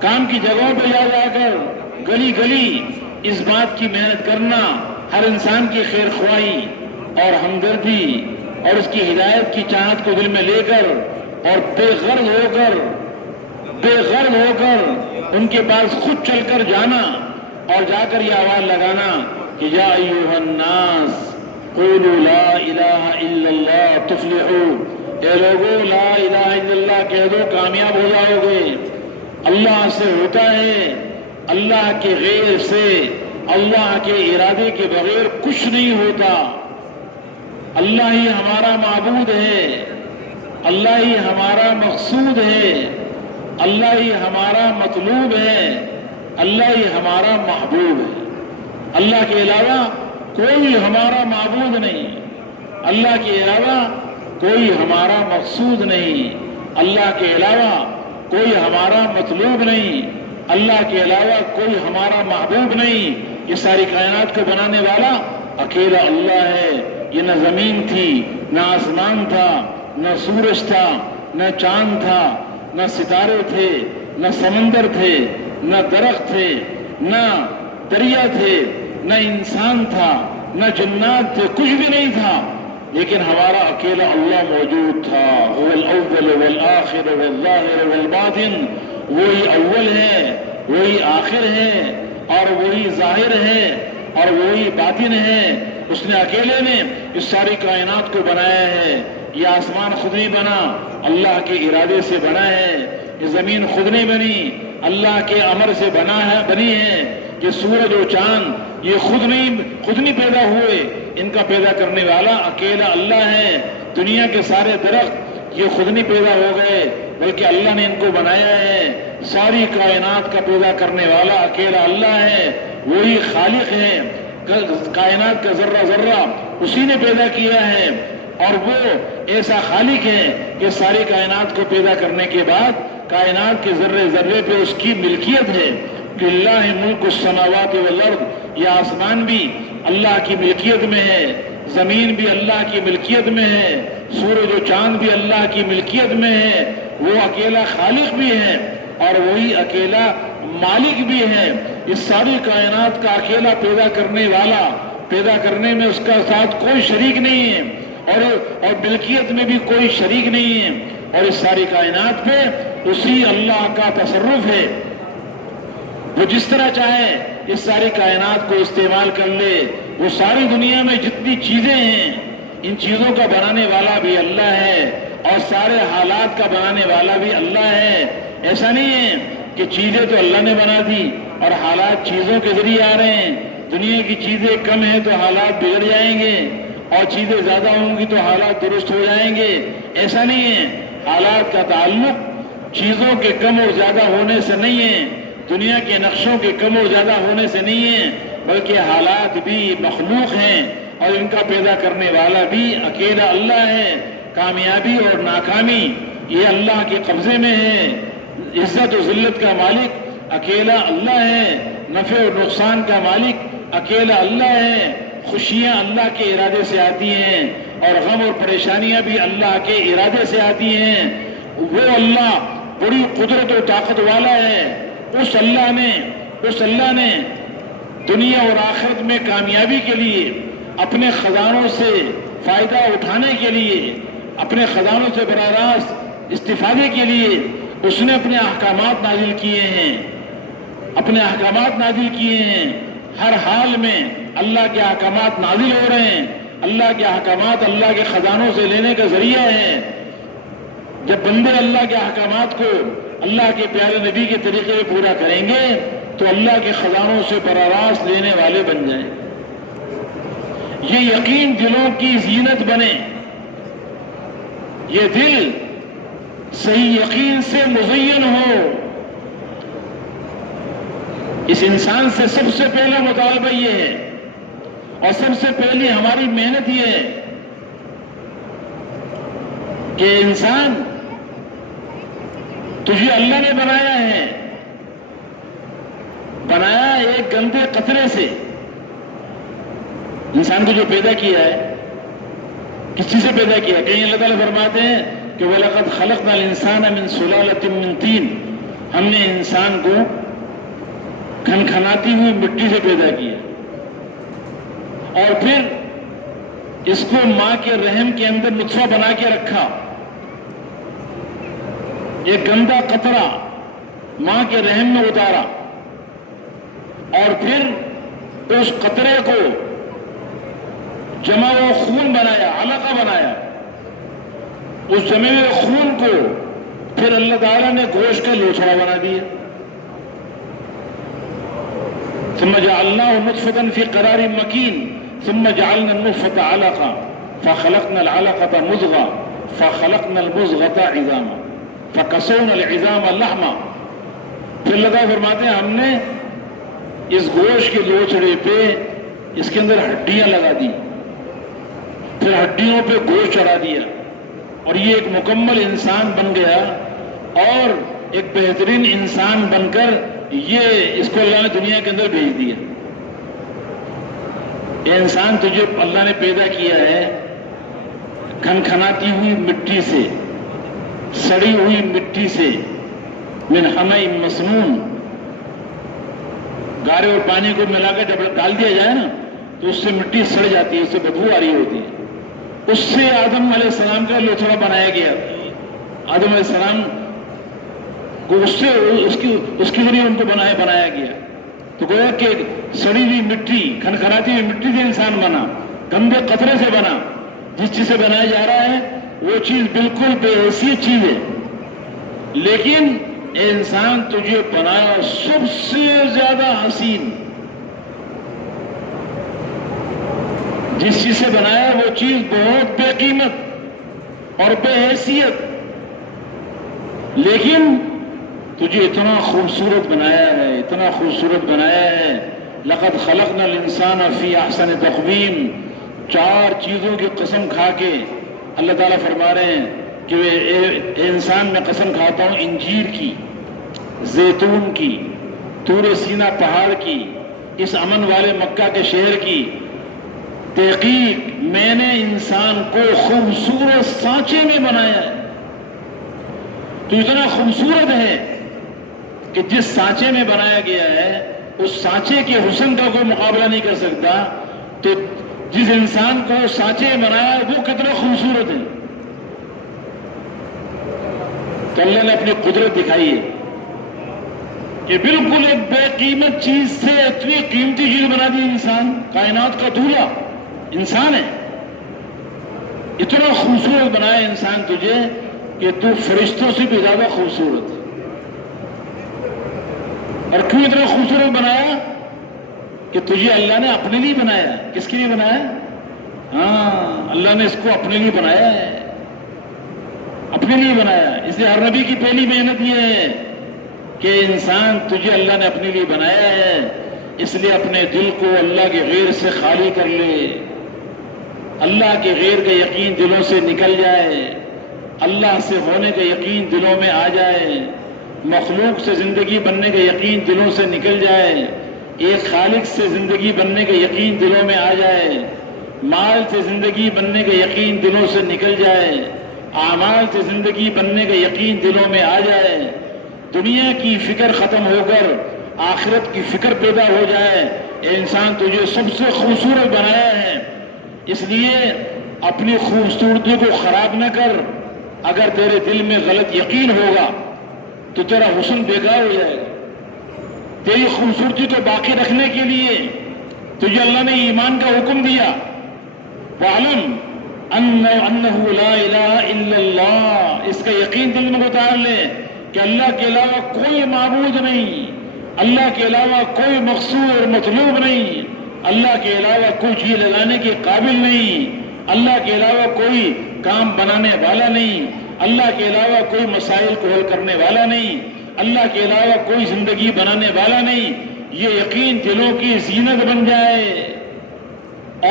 کام کی جگہوں پہ جا کر، گلی گلی اس بات کی محنت کرنا، ہر انسان کی خیر خواہی اور ہمدردی اور اس کی ہدایت کی چاہت کو دل میں لے کر اور بے غرض ہو کر ان کے پاس خود چل کر جانا اور جا کر یہ آواز لگانا کہ یا ایھا الناس قولوا لا الہ الا اللہ تفلحوا. اے لوگوں لا الہ الا اللہ کہہ دو، کامیاب ہو جاؤ گے. اللہ سے ہوتا ہے، اللہ کے غیر سے، اللہ کے ارادے کے بغیر کچھ نہیں ہوتا. اللہ ہی ہمارا معبود ہے، اللہ ہی ہمارا مقصود ہے، اللہ ہی ہمارا مطلوب ہے، اللہ ہی ہمارا محبوب ہے. اللہ کے علاوہ کوئی ہمارا معبود نہیں، اللہ کے علاوہ کوئی ہمارا مقصود نہیں، اللہ کے علاوہ کوئی ہمارا مطلوب نہیں، اللہ کے علاوہ کوئی ہمارا محبوب نہیں. یہ ساری کائنات کو بنانے والا اکیلا اللہ ہے. یہ نہ زمین تھی، نہ آسمان تھا، نہ سورج تھا، نہ چاند تھا، نہ ستارے تھے، نہ سمندر تھے، نہ درخت تھے، نہ دریا تھے، نہ انسان تھا، نہ جنات تھے، کچھ بھی نہیں تھا. لیکن ہمارا اکیلا اللہ موجود تھا. هو الاول والآخر والظاہر والباطن. وہی اول ہے، وہی آخر ہے، اور وہی ظاہر ہے، اور وہی باطن ہے. اس نے اکیلے نے اس ساری کائنات کو بنایا ہے. یہ آسمان خود نہیں بنا، اللہ کے ارادے سے بنا ہے. یہ زمین خود نہیں بنی، اللہ کے امر سے بنی ہے. یہ سورج و چاند یہ خود نہیں پیدا ہوئے. ان کا پیدا کرنے والا اکیلا اللہ ہے. دنیا کے سارے درخت یہ خود نہیں پیدا ہو گئے، بلکہ اللہ نے ان کو بنایا ہے. ساری کائنات کا پیدا کرنے والا اکیلا اللہ ہے. وہی خالق ہے. کائنات کا ذرہ ذرہ اسی نے پیدا کیا ہے. اور وہ ایسا خالق ہے کہ ساری کائنات کو پیدا کرنے کے بعد کائنات کے ذرے ذرے پہ اس کی ملکیت ہے. کہ اللہ ملک السماوات والارض. یہ آسمان بھی اللہ کی ملکیت میں ہے، زمین بھی اللہ کی ملکیت میں ہے، سورج و چاند بھی اللہ کی ملکیت میں ہے. وہ اکیلا خالق بھی ہے اور وہی اکیلا مالک بھی ہے. اس ساری کائنات کا اکیلا پیدا کرنے والا، پیدا کرنے میں اس کا ساتھ کوئی شریک نہیں ہے، اور ملکیت میں بھی کوئی شریک نہیں ہے. اور اس ساری کائنات پہ اسی اللہ کا تصرف ہے. وہ جس طرح چاہے اس ساری کائنات کو استعمال کر لے. وہ ساری دنیا میں جتنی چیزیں ہیں ان چیزوں کا بنانے والا بھی اللہ ہے، اور سارے حالات کا بنانے والا بھی اللہ ہے. ایسا نہیں ہے کہ چیزیں تو اللہ نے بنا دی اور حالات چیزوں کے ذریعے آ رہے ہیں. دنیا کی چیزیں کم ہیں تو حالات بگڑ جائیں گے، اور چیزیں زیادہ ہوں گی تو حالات درست ہو جائیں گے. ایسا نہیں ہے. حالات کا تعلق چیزوں کے کم اور زیادہ ہونے سے نہیں ہے، دنیا کے نقشوں کے کم اور زیادہ ہونے سے نہیں ہے، بلکہ حالات بھی مخلوق ہیں اور ان کا پیدا کرنے والا بھی اکیلا اللہ ہے. کامیابی اور ناکامی یہ اللہ کے قبضے میں ہے. عزت و ذلت کا مالک اکیلا اللہ ہے. نفع اور نقصان کا مالک اکیلا اللہ ہے. خوشیاں اللہ کے ارادے سے آتی ہیں اور غم اور پریشانیاں بھی اللہ کے ارادے سے آتی ہیں. وہ اللہ بڑی قدرت و طاقت والا ہے. اس اللہ نے دنیا اور آخرت میں کامیابی کے لیے، اپنے خزانوں سے فائدہ اٹھانے کے لیے، اپنے خزانوں سے براہ راست استفادے کے لیے اس نے اپنے احکامات نازل کیے ہیں. اپنے احکامات نازل کیے ہیں. ہر حال میں اللہ کے احکامات نازل ہو رہے ہیں. اللہ کے احکامات اللہ کے خزانوں سے لینے کا ذریعہ ہے. جب بندے اللہ کے احکامات کو اللہ کے پیارے نبی کے طریقے سے پورا کریں گے تو اللہ کے خزانوں سے براہ راست لینے والے بن جائیں. یہ یقین دلوں کی زینت بنے. یہ دل صحیح یقین سے مزین ہو. اس انسان سے سب سے پہلا مطالبہ یہ ہے، اور سب سے پہلی ہماری محنت یہ ہے کہ انسان تجھے اللہ نے بنایا ہے، بنایا ایک گندے قطرے سے. انسان کو جو پیدا کیا ہے کس چیز سے پیدا کیا ہے؟ کہیں اللہ تعالیٰ فرماتے ہیں کہ وَلَقَدْ خَلَقْنَا الْإِنسَانَ مِنْ سُلَالَةٍ مِّن طِينٍ. ہم نے انسان کو کھنکھناتی ہوئی مٹی سے پیدا کیا، اور پھر اس کو ماں کے رحم کے اندر نطفہ بنا کے رکھا. ایک گندا قطرہ ماں کے رحم میں اتارا، اور پھر اس قطرے کو جمع و خون بنایا، علقہ بنایا. اس جمع ہوئے خون کو پھر اللہ تعالیٰ نے گوشت کا لوچڑا بنا دیا. ثم جعلناه نطفة في قرار مكين ثم جعلنا النطفة علقة فخلقنا العلقة مضغة فخلقنا المضغة عظاما فكسونا العظام لحما. پھر اللہ تعالیٰ فرماتے ہیں ہم نے اس گوشت کے لوچڑے پہ اس کے اندر ہڈیاں لگا دی، پھر ہڈیوں پہ گوشت چڑھا دیا، اور یہ ایک مکمل انسان بن گیا، اور ایک بہترین انسان بن کر یہ اس کو اللہ نے دنیا کے اندر بھیج دیا. اے انسان، تجھے اللہ نے پیدا کیا ہے کھنکھناتی ہوئی مٹی سے، سڑی ہوئی مٹی سے، من حمأ مسنون. گارے اور پانی کو ملا کر جب ڈال دیا جائے نا تو اس سے مٹی سڑ جاتی ہے، اس سے بدبو آ رہی ہوتی ہے. اس سے آدم علیہ السلام کا لوتھڑا بنایا گیا. آدم علیہ السلام کو اس کی ذریعے ان کو بنایا گیا. تو گویا کہ سڑی ہوئی مٹی، کھنکھناتی ہوئی مٹی سے انسان بنا، گندے قطرے سے بنا. جس چیز سے بنایا جا رہا ہے وہ چیز بالکل بے حیثیت چیز ہے، لیکن اے انسان تجھے بنایا سب سے زیادہ حسین. جس چیز سے بنایا وہ چیز بہت بے قیمت اور بے حیثیت، لیکن تجھے اتنا خوبصورت بنایا ہے، اتنا خوبصورت بنایا ہے. لقد خلقنا الانسان فی احسن تقویم. 4 چیزوں کی قسم کھا کے اللہ تعالیٰ فرما رہے ہیں کہ اے انسان، میں قسم کھاتا ہوں انجیر کی، زیتون کی، طور سینا پہاڑ کی، اس امن والے مکہ کے شہر کی. تحقیق میں نے انسان کو خوبصورت سانچے میں بنایا ہے. تو اتنا خوبصورت ہے کہ جس سانچے میں بنایا گیا ہے اس سانچے کے حسن کا کوئی مقابلہ نہیں کر سکتا. تو جس انسان کو سانچے میں بنایا وہ کتنا خوبصورت ہے. تو اللہ نے اپنی قدرت دکھائی ہے کہ بالکل ایک بے قیمت چیز سے اتنی قیمتی چیز بنا دی. انسان کائنات کا دولہا انسان ہے. اتنا خوبصورت بنایا انسان تجھے کہ تو فرشتوں سے بھی زیادہ خوبصورت ہے. اور کیوں اتنا خوبصورت بنایا؟ کہ تجھے اللہ نے اپنے لیے بنایا. کس کے لیے بنایا؟ ہاں، اللہ نے اس کو اپنے لیے بنایا ہے، اپنے لیے بنایا. اس لیے ہر نبی کی پہلی محنت یہ ہے کہ انسان تجھے اللہ نے اپنے لیے بنایا ہے، اس لیے اپنے دل کو اللہ کے غیر سے خالی کر لے. اللہ کے غیر کا یقین دلوں سے نکل جائے، اللہ سے ہونے کا یقین دلوں میں آ جائے، مخلوق سے زندگی بننے کا یقین دلوں سے نکل جائے، ایک خالق سے زندگی بننے کا یقین دلوں میں آ جائے، مال سے زندگی بننے کا یقین دلوں سے نکل جائے، اعمال سے زندگی بننے کا یقین دلوں میں آ جائے، دنیا کی فکر ختم ہو کر آخرت کی فکر پیدا ہو جائے. اے انسان، تجھے سب سے خوبصورت بنایا ہے، اس لیے اپنی خوبصورتی کو خراب نہ کر. اگر تیرے دل میں غلط یقین ہوگا تو تیرا حسن بیکار ہو جائے گا. تیری خوبصورتی کو باقی رکھنے کے لیے تجھے اللہ نے ایمان کا حکم دیا. وَعْلَمْ أَنَّهُ لَا إِلَهَ إِلَّا اللَّهُ. اس کا یقین دل میں اتار لے کہ اللہ کے علاوہ کوئی معبود نہیں، اللہ کے علاوہ کوئی مقصود اور مطلوب نہیں، اللہ کے علاوہ کوئی چیز لگانے کے قابل نہیں، اللہ کے علاوہ کوئی کام بنانے والا نہیں، اللہ کے علاوہ کوئی مسائل کو حل کرنے والا نہیں، اللہ کے علاوہ کوئی زندگی بنانے والا نہیں. یہ یقین دلوں کی زینت بن جائے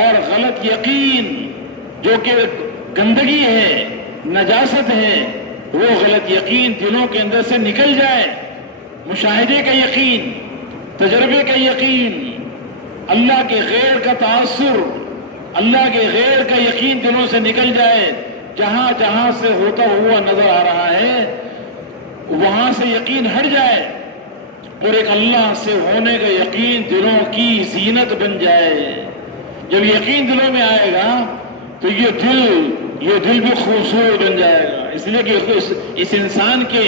اور غلط یقین جو کہ گندگی ہے، نجاست ہے، وہ غلط یقین دلوں کے اندر سے نکل جائے. مشاہدے کا یقین، تجربے کا یقین، اللہ کے غیر کا تاثر، اللہ کے غیر کا یقین دلوں سے نکل جائے. جہاں جہاں سے ہوتا ہوا نظر آ رہا ہے وہاں سے یقین ہٹ جائے اور ایک اللہ سے ہونے کا یقین دلوں کی زینت بن جائے. جب یقین دلوں میں آئے گا تو یہ دل بھی خوبصورت بن جائے گا. اس لیے کہ اس انسان کے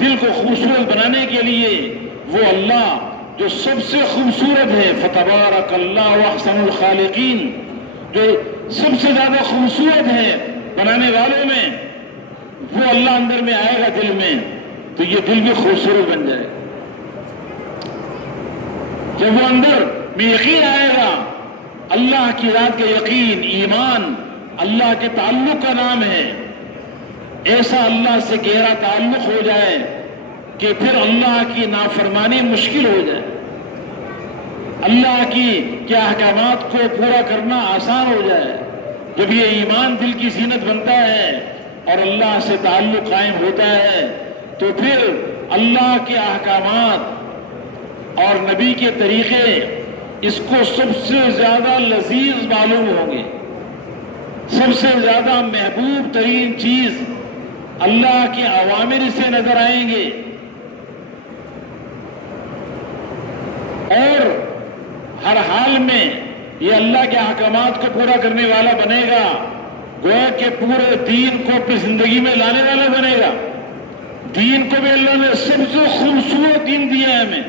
دل کو خوبصورت بنانے کے لیے وہ اللہ جو سب سے خوبصورت ہے، فتبارک اللہ احسن الخالقین، جو سب سے زیادہ خوبصورت ہے بنانے والوں میں، وہ اللہ اندر میں آئے گا دل میں تو یہ دل بھی خوبصورت بن جائے گا. جب وہ اندر میں یقین آئے گا، اللہ کی ذات کا یقین، ایمان اللہ کے تعلق کا نام ہے، ایسا اللہ سے گہرا تعلق ہو جائے کہ پھر اللہ کی نافرمانی مشکل ہو جائے، اللہ کی احکامات کو پورا کرنا آسان ہو جائے. جب یہ ایمان دل کی زینت بنتا ہے اور اللہ سے تعلق قائم ہوتا ہے تو پھر اللہ کے احکامات اور نبی کے طریقے اس کو سب سے زیادہ لذیذ معلوم ہوں گے. سب سے زیادہ محبوب ترین چیز اللہ کے اوامر سے نظر آئیں گے. اور ہر حال میں یہ اللہ کے احکامات کو پورا کرنے والا بنے گا. گویا کہ پورے دین کو اپنی زندگی میں لانے والا بنے گا. دین کو بھی اللہ نے سب سے خوبصورت دین دیا ہے ہمیں.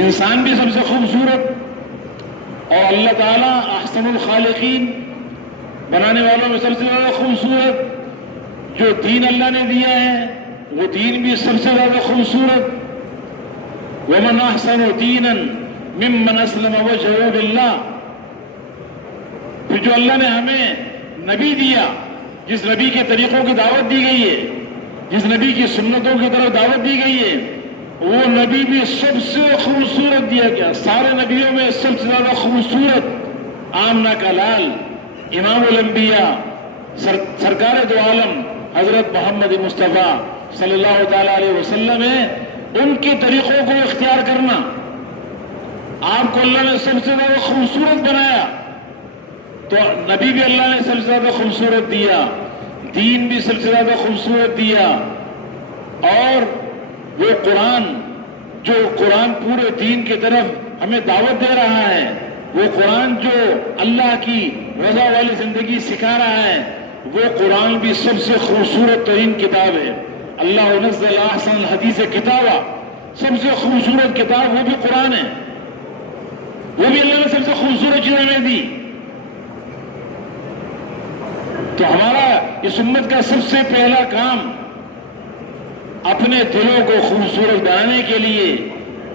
انسان بھی سب سے خوبصورت اور اللہ تعالیٰ احسن الخالقین بنانے والوں میں سب سے زیادہ خوبصورت جو دین اللہ نے دیا ہے وہ دین بھی سب سے زیادہ خوبصورت. وَمَنْ أَحْسَنُ دِينًا مِمَّنْ أَسْلَمَ وَجْهَهُ لِلَّهِ. پھر جو اللہ نے ہمیں نبی دیا، جس نبی کے طریقوں کی دعوت دی گئی ہے، جس نبی کی سنتوں کی طرف دعوت دی گئی ہے، وہ نبی بھی سب سے خوبصورت دیا گیا. سارے نبیوں میں سب سے زیادہ خوبصورت آمنہ کا لال امام الانبیاء سرکار دو عالم حضرت محمد مصطفیٰ صلی اللہ تعالی علیہ وسلم ہے. ان کے طریقوں کو اختیار کرنا. آپ کو اللہ نے سب سے زیادہ خوبصورت بنایا تو نبی بھی اللہ نے سب سے زیادہ خوبصورت دیا، دین بھی سب سے زیادہ خوبصورت دیا. اور وہ قرآن جو قرآن پورے دین کی طرف ہمیں دعوت دے رہا ہے، وہ قرآن جو اللہ کی رضا والی زندگی سکھا رہا ہے، وہ قرآن بھی سب سے خوبصورت ترین کتاب ہے. اللہ نزل احسن الحدیث کتابا، سب سے خوبصورت کتاب وہ بھی قرآن ہے. وہ بھی اللہ نے سب سے خوبصورت چیز ہمیں دی. تو ہمارا اس امت کا سب سے پہلا کام اپنے دلوں کو خوبصورت بنانے کے لیے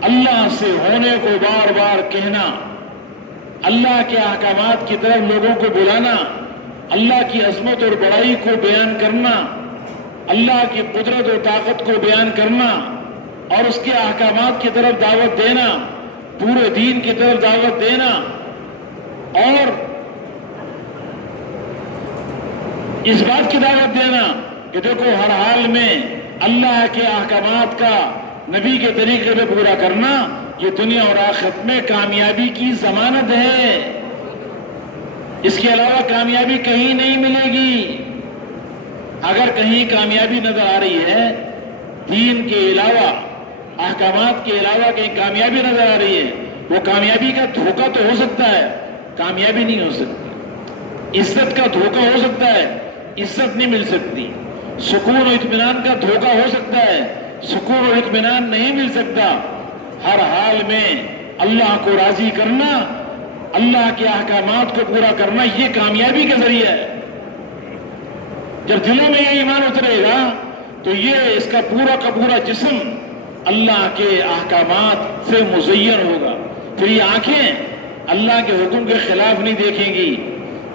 اللہ سے ہونے کو بار بار کہنا، اللہ کے احکامات کی طرف لوگوں کو بلانا، اللہ کی عظمت اور بڑائی کو بیان کرنا، اللہ کی قدرت اور طاقت کو بیان کرنا اور اس کے احکامات کی طرف دعوت دینا، پورے دین کی طرف دعوت دینا. اور اس بات کی دعوت دینا کہ دیکھو ہر حال میں اللہ کے احکامات کا نبی کے طریقے پہ پورا کرنا یہ دنیا اور آخرت میں کامیابی کی ضمانت ہے. اس کے علاوہ کامیابی کہیں نہیں ملے گی. اگر کہیں کامیابی نظر آ رہی ہے، دین کے علاوہ احکامات کے علاوہ کہیں کامیابی نظر آ رہی ہے، وہ کامیابی کا دھوکہ تو ہو سکتا ہے، کامیابی نہیں ہو سکتی. عزت کا دھوکہ ہو سکتا ہے، عزت نہیں مل سکتی. سکون و اطمینان کا دھوکہ ہو سکتا ہے، سکون و اطمینان نہیں مل سکتا. ہر حال میں اللہ کو راضی کرنا، اللہ کے احکامات کو پورا کرنا یہ کامیابی کا ذریعہ ہے. جب دلوں میں یہ ایمان اترے گا تو یہ اس کا پورا جسم اللہ کے احکامات سے مزین ہوگا. پھر یہ آنکھیں اللہ کے حکم کے خلاف نہیں دیکھیں گی،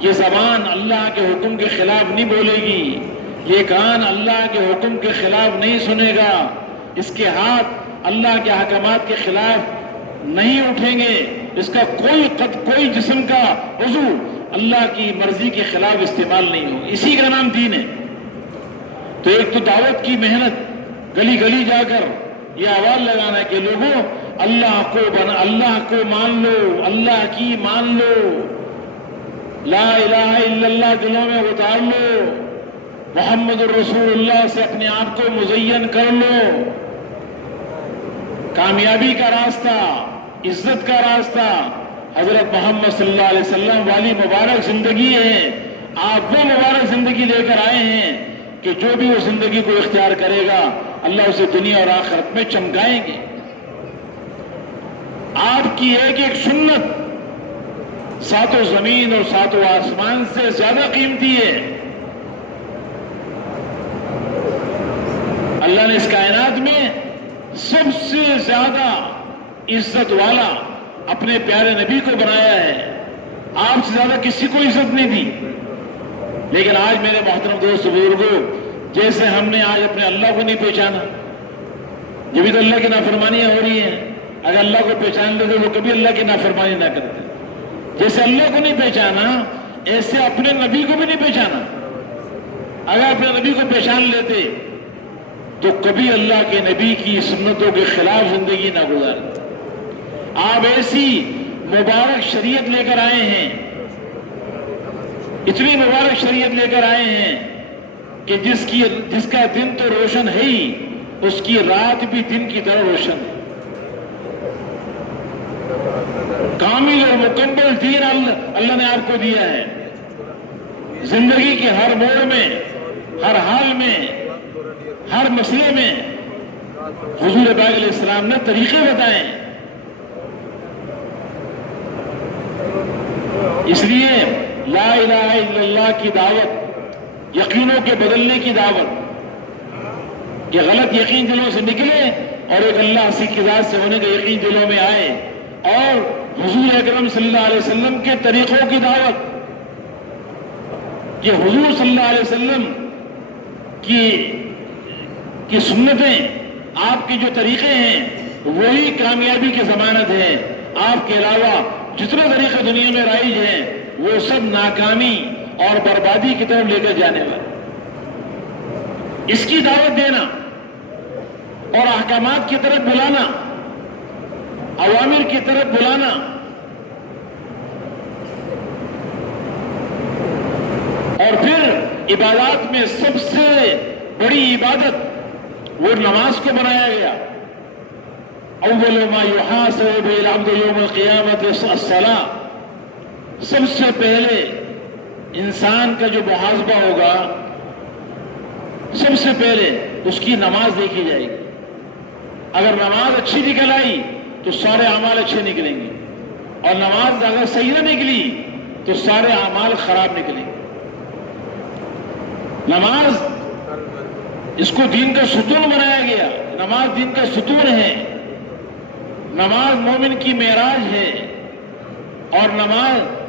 یہ زبان اللہ کے حکم کے خلاف نہیں بولے گی، یہ کان اللہ کے حکم کے خلاف نہیں سنے گا، اس کے ہاتھ اللہ کے احکامات کے خلاف نہیں اٹھیں گے، اس کا کوئی جسم کا عضو اللہ کی مرضی کے خلاف استعمال نہیں ہوگا. اسی کا نام دین ہے. تو ایک تو دعوت کی محنت، گلی گلی جا کر یہ آواز لگانا کہ لوگوں اللہ کو مان لو، اللہ کی مان لو، لا الہ الا اللہ دلوں میں اتار لو، محمد الرسول اللہ سے اپنے آپ کو مزین کر لو. کامیابی کا راستہ، عزت کا راستہ حضرت محمد صلی اللہ علیہ وسلم والی مبارک زندگی ہے. آپ وہ مبارک زندگی لے کر آئے ہیں کہ جو بھی اس زندگی کو اختیار کرے گا اللہ اسے دنیا اور آخرت میں چمکائیں گے. آپ کی ایک ایک سنت ساتوں زمین اور ساتوں آسمان سے زیادہ قیمتی ہے. اللہ نے اس کائنات میں سب سے زیادہ عزت والا اپنے پیارے نبی کو بنایا ہے. آپ سے زیادہ کسی کو عزت نہیں دی. لیکن آج میرے محترم دوست بزرگوں، جیسے ہم نے آج اپنے اللہ کو نہیں پہچانا، یہ بھی تو اللہ کی نافرمانیاں ہو رہی ہیں. اگر اللہ کو پہچان لیتے تو کبھی اللہ کی نافرمانی نہ کرتے. جیسے اللہ کو نہیں پہچانا ایسے اپنے نبی کو بھی نہیں پہچانا. اگر اپنے نبی کو پہچان لیتے تو کبھی اللہ کے نبی کی سنتوں کے خلاف زندگی نہ گزاریں۔ آپ ایسی مبارک شریعت لے کر آئے ہیں، اتنی مبارک شریعت لے کر آئے ہیں کہ جس کا دن تو روشن ہے ہی، اس کی رات بھی دن کی طرح روشن ہے۔ کامل اور مکمل دین اللہ نے آپ کو دیا ہے۔ زندگی کے ہر موڑ میں، ہر حال میں، ہر مسئلے میں حضور پاک علیہ السلام نے طریقے بتائے۔ اس لیے لا الہ الا اللہ کی دعوت، یقینوں کے بدلنے کی دعوت، یہ غلط یقین دلوں سے نکلے اور ایک اللہ کی ذات سے ہونے کا یقین دلوں میں آئے، اور حضور اکرم صلی اللہ علیہ وسلم کے طریقوں کی دعوت، یہ حضور صلی اللہ علیہ وسلم کی سنتیں، آپ کے جو طریقے ہیں وہی کامیابی کی ضمانت ہے۔ آپ کے علاوہ جتنے طریقے دنیا میں رائج ہیں وہ سب ناکامی اور بربادی کی طرف لے کر جانے والے۔ اس کی دعوت دینا اور احکامات کی طرف بلانا، اوامر کی طرف بلانا، اور پھر عبادات میں سب سے بڑی عبادت وہ نماز کو بنایا گیا۔ اول ما یحاسب به العبد یوم القیامت الصلاۃ، سب سے پہلے انسان کا جو محاسبہ ہوگا، سب سے پہلے اس کی نماز دیکھی جائے گی۔ اگر نماز اچھی نکل آئی تو سارے اعمال اچھے نکلیں گے، اور نماز اگر صحیح نہ نکلی تو سارے اعمال خراب نکلیں گے۔ نماز، اس کو دین کا ستون بنایا گیا۔ نماز دین کا ستون ہے، نماز مومن کی معراج ہے، اور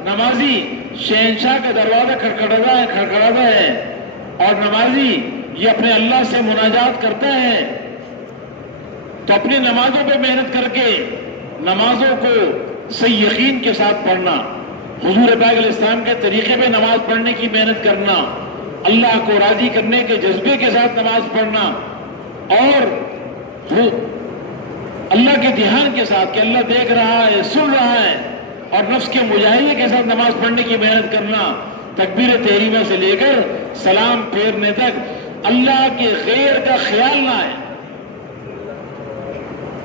نمازی شہنشاہ کا دروازہ کھڑکھڑاتا ہے، اور نمازی یہ اپنے اللہ سے مناجات کرتا ہے۔ تو اپنی نمازوں پہ محنت کر کے نمازوں کو صحیح یقین کے ساتھ پڑھنا، حضور پاک علیہ السلام کے طریقے پہ نماز پڑھنے کی محنت کرنا، اللہ کو راضی کرنے کے جذبے کے ساتھ نماز پڑھنا، اور اللہ کے دھیان کے ساتھ کہ اللہ دیکھ رہا ہے، سن رہا ہے، اور نفس کے مجاہدے کے ساتھ نماز پڑھنے کی محنت کرنا، تکبیر تحریمہ سے لے کر سلام پھیرنے تک اللہ کے غیر کا خیال نہ آئے۔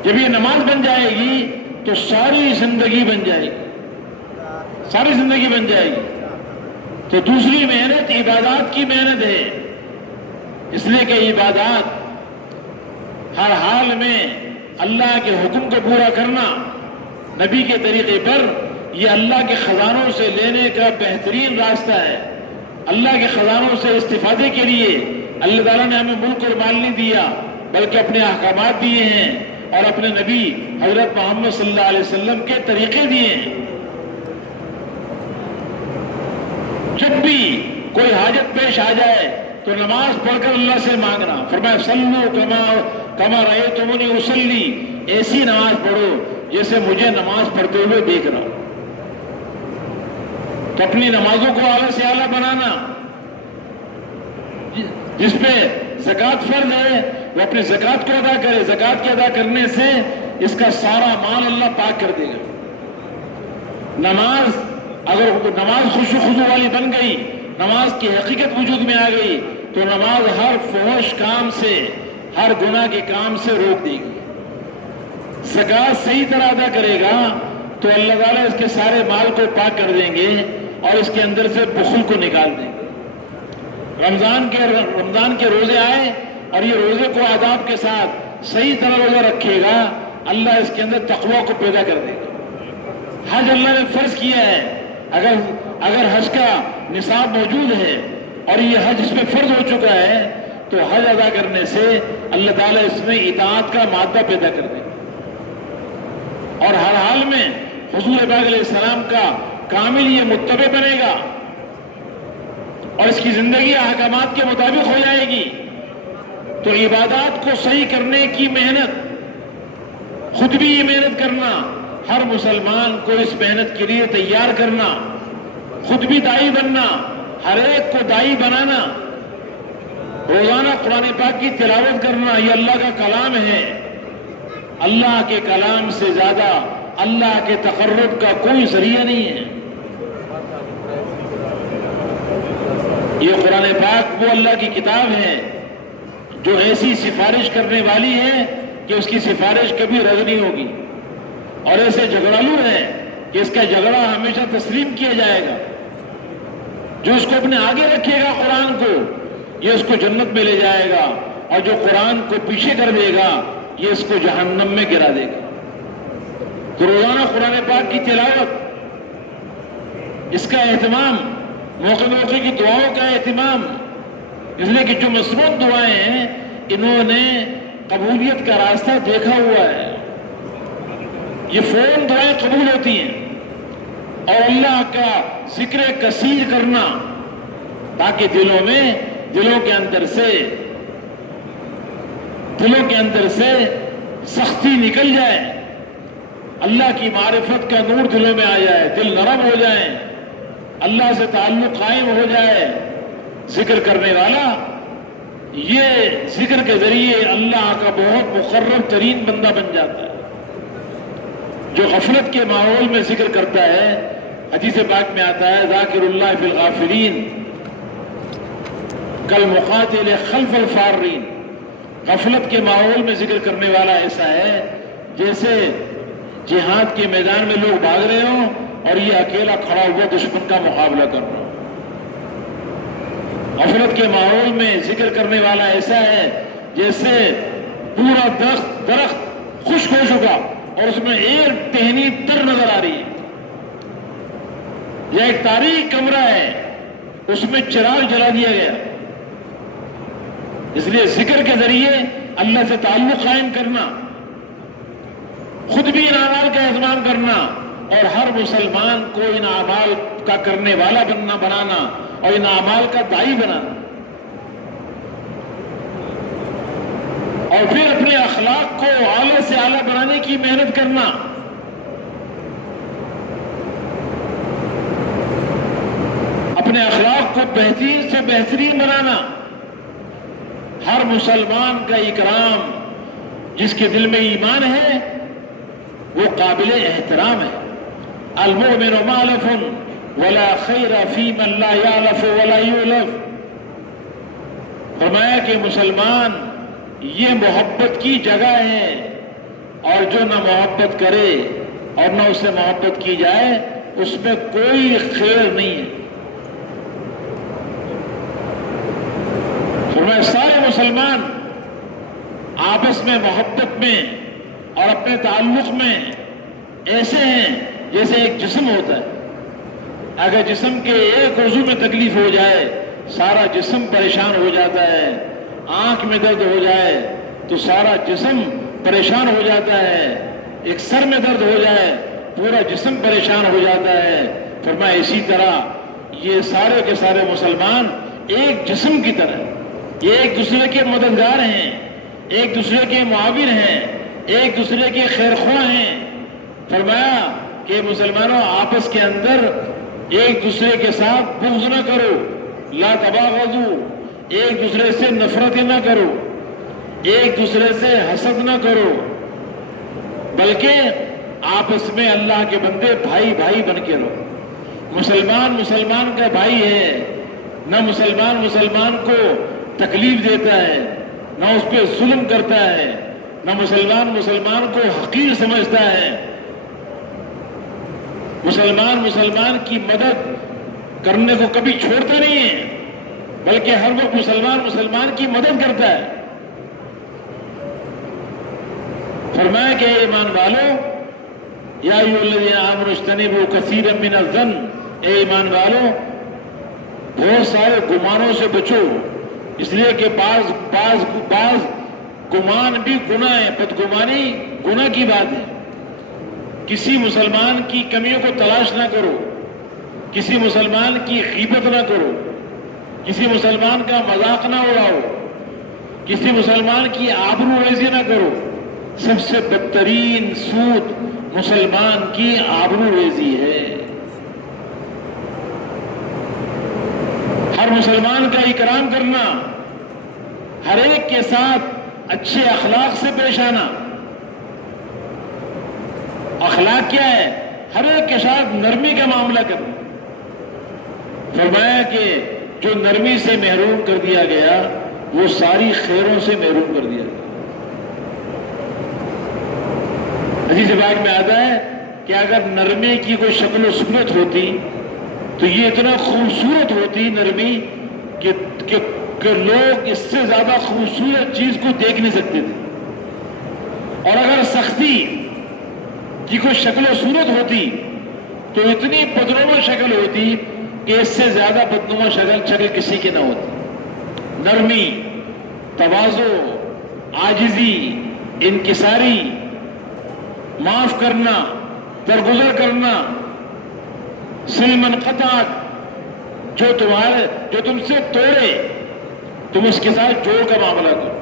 جب یہ نماز بن جائے گی تو ساری زندگی بن جائے گی، ساری زندگی بن جائے گی۔ تو دوسری محنت عبادات کی محنت ہے، اس لیے کہ عبادات ہر حال میں اللہ کے حکم کو پورا کرنا، نبی کے طریقے پر، یہ اللہ کے خزانوں سے لینے کا بہترین راستہ ہے۔ اللہ کے خزانوں سے استفادے کے لیے اللہ تعالیٰ نے ہمیں ملک اور مال نہیں دیا، بلکہ اپنے احکامات دیے ہیں، اور اپنے نبی حضرت محمد صلی اللہ علیہ وسلم کے طریقے دیے ہیں۔ جب بھی کوئی حاجت پیش آ جائے تو نماز پڑھ کر اللہ سے مانگنا۔ فرمایا صلو کما رأیتمونی اصلی، ایسی نماز پڑھو جیسے مجھے نماز پڑھتے ہوئے دیکھ رہا ہوں۔ تو اپنی نمازوں کو اعلیٰ سے اعلیٰ بنانا، جس پہ زکوٰۃ فرض ہے وہ اپنی زکوٰۃ کو ادا کرے۔ زکوٰۃ کے ادا کرنے سے اس کا سارا مال اللہ پاک کر دے گا۔ نماز، اگر نماز خشوع خضوع والی بن گئی، نماز کی حقیقت وجود میں آ گئی، تو نماز ہر فحش کام سے، ہر گناہ کے کام سے روک دے گی۔ زکوٰۃ صحیح طرح ادا کرے گا تو اللہ تعالیٰ اس کے سارے مال کو پاک کر دیں گے، اور اس کے اندر سے بخل کو نکال دیں گے۔ رمضان کے روزے آئے اور یہ روزے کو آداب کے ساتھ صحیح طرح روزہ رکھے گا، اللہ اس کے اندر تقویٰ کو پیدا کر دے گا۔ حج اللہ نے فرض کیا ہے، اگر حج کا نصاب موجود ہے اور یہ حج اس میں فرض ہو چکا ہے تو حج ادا کرنے سے اللہ تعالیٰ اس میں اطاعت کا مادہ پیدا کر دے گا، اور ہر حال میں حضور پاک علیہ السلام کا کامل یہ متبع بنے گا، اور اس کی زندگی احکامات کے مطابق ہو جائے گی۔ تو عبادات کو صحیح کرنے کی محنت، خود بھی یہ محنت کرنا، ہر مسلمان کو اس محنت کے لیے تیار کرنا، خود بھی داعی بننا، ہر ایک کو داعی بنانا، روزانہ قرآن پاک کی تلاوت کرنا، یہ اللہ کا کلام ہے. اللہ کے کلام سے زیادہ اللہ کے تقرب کا کوئی ذریعہ نہیں ہے. یہ قرآن پاک وہ اللہ کی کتاب ہے جو ایسی سفارش کرنے والی ہے کہ اس کی سفارش کبھی رد نہیں ہوگی، اور ایسے جھگڑالو ہے کہ اس کا جھگڑا ہمیشہ تسلیم کیا جائے گا. جو اس کو اپنے آگے رکھے گا قرآن کو، یہ اس کو جنت میں لے جائے گا، اور جو قرآن کو پیچھے کر دے گا یہ اس کو جہنم میں گرا دے گا. تو روزانہ قرآن پاک کی تلاوت، اس کا اہتمام، موقع موقع کی دعاؤں کا اہتمام، اس لیے کہ جو مسنون دعائیں ہیں انہوں نے قبولیت کا راستہ دیکھا ہوا ہے. یہ فوراً دعائیں قبول ہوتی ہیں، اور اللہ کا ذکر کثیر کرنا تاکہ دلوں کے اندر سے سختی نکل جائے، اللہ کی معرفت کا نور دلوں میں آ جائے، دل نرم ہو جائیں، اللہ سے تعلق قائم ہو جائے. ذکر کرنے والا یہ ذکر کے ذریعے اللہ کا بہت مقرب ترین بندہ بن جاتا ہے. جو غفلت کے ماحول میں ذکر کرتا ہے، حدیث پاک میں آتا ہے ذاکر اللہ فی الغافلین کالمقاتل خلف الفارین. غفلت کے ماحول میں ذکر کرنے والا ایسا ہے جیسے جہاد کے میدان میں لوگ بھاگ رہے ہوں اور یہ اکیلا کھڑا ہوا دشمن کا مقابلہ کر رہا ہو. غفلت کے ماحول میں ذکر کرنے والا ایسا ہے جیسے پورا درخت خشک ہو چکا اور اس میں ایک ٹہنی تر نظر آ رہی ہے، یا ایک تاریک کمرہ ہے اس میں چراغ جلا دیا گیا. اس لیے ذکر کے ذریعے اللہ سے تعلق قائم کرنا، خود بھی ان اعمال کا اہتمام کرنا، اور ہر مسلمان کو ان اعمال کا کرنے والا بنانا اور ان اعمال کا داعی بنانا، اور پھر اپنے اخلاق کو اعلیٰ سے اعلیٰ بنانے کی محنت کرنا. اپنے اخلاق کو بہترین سے بہترین بنانا. ہر مسلمان کا اکرام، جس کے دل میں ایمان ہے وہ قابل احترام ہے. المؤمن مالف ولا خیر فی من لا یالف ولا یولف. فرمایا کہ مسلمان یہ محبت کی جگہ ہے، اور جو نہ محبت کرے اور نہ اسے محبت کی جائے اس میں کوئی خیر نہیں ہے. فرمایا سارے مسلمان آپس میں محبت میں اور اپنے تعلق میں ایسے ہیں جیسے ایک جسم ہوتا ہے. اگر جسم کے ایک عضو میں تکلیف ہو جائے سارا جسم پریشان ہو جاتا ہے. آنکھ میں درد ہو جائے تو سارا جسم پریشان ہو جاتا ہے. ایک سر میں درد ہو جائے پورا جسم پریشان ہو جاتا ہے. فرمایا اسی طرح یہ سارے کے سارے مسلمان ایک جسم کی طرح، یہ ایک دوسرے کے مددگار ہیں، ایک دوسرے کے معاون ہیں، ایک دوسرے کے خیرخواہ ہیں. فرمایا کہ مسلمانوں آپس کے اندر ایک دوسرے کے ساتھ بغض نہ کرو، لا تباغضوا، ایک دوسرے سے نفرت نہ کرو، ایک دوسرے سے حسد نہ کرو، بلکہ آپس میں اللہ کے بندے بھائی بھائی بن کے رہو. مسلمان مسلمان کا بھائی ہے، نہ مسلمان کو تکلیف دیتا ہے، نہ اس پہ ظلم کرتا ہے، نہ مسلمان کو حقیر سمجھتا ہے. مسلمان کی مدد کرنے کو کبھی چھوڑتا نہیں ہے، بلکہ ہر وقت مسلمان کی مدد کرتا ہے. فرمایا کہ اے ایمان والو یا ایھا الذین آمنوا اجتنبوا کثیرا من الظن، اے ایمان والو بہت سارے گمانوں سے بچو، اس لیے کہ بعض گمان بھی گناہ ہے، بدگمانی گناہ کی بات ہے. کسی مسلمان کی کمیوں کو تلاش نہ کرو، کسی مسلمان کی غیبت نہ کرو، کسی مسلمان کا مذاق نہ اڑاؤ، کسی مسلمان کی آبرو ریزی نہ کرو. سب سے بدترین سود مسلمان کی آبرو ریزی ہے. ہر مسلمان کا اکرام کرنا، ہر ایک کے ساتھ اچھے اخلاق سے پیش آنا. اخلاق کیا ہے؟ ہر ایک کے ساتھ نرمی کا معاملہ کرنا. فرمایا کہ جو نرمی سے محروم کر دیا گیا وہ ساری خیروں سے محروم کر دیا گیا. حدیث پاک میں آتا ہے کہ اگر نرمی کی کوئی شکل و صورت ہوتی تو یہ اتنا خوبصورت ہوتی نرمی کہ لوگ اس سے زیادہ خوبصورت چیز کو دیکھ نہیں سکتے تھے. اور اگر سختی کی کوئی شکل و صورت ہوتی تو اتنی بدنما شکل ہوتی کہ اس سے زیادہ بدنما شکل کسی کی نہ ہوتی. نرمی، تواضع، عاجزی، انکساری، معاف کرنا، درگزر کرنا، صل من قطعک، جو تم سے توڑے تم اس کے ساتھ جوڑ کا معاملہ کرو.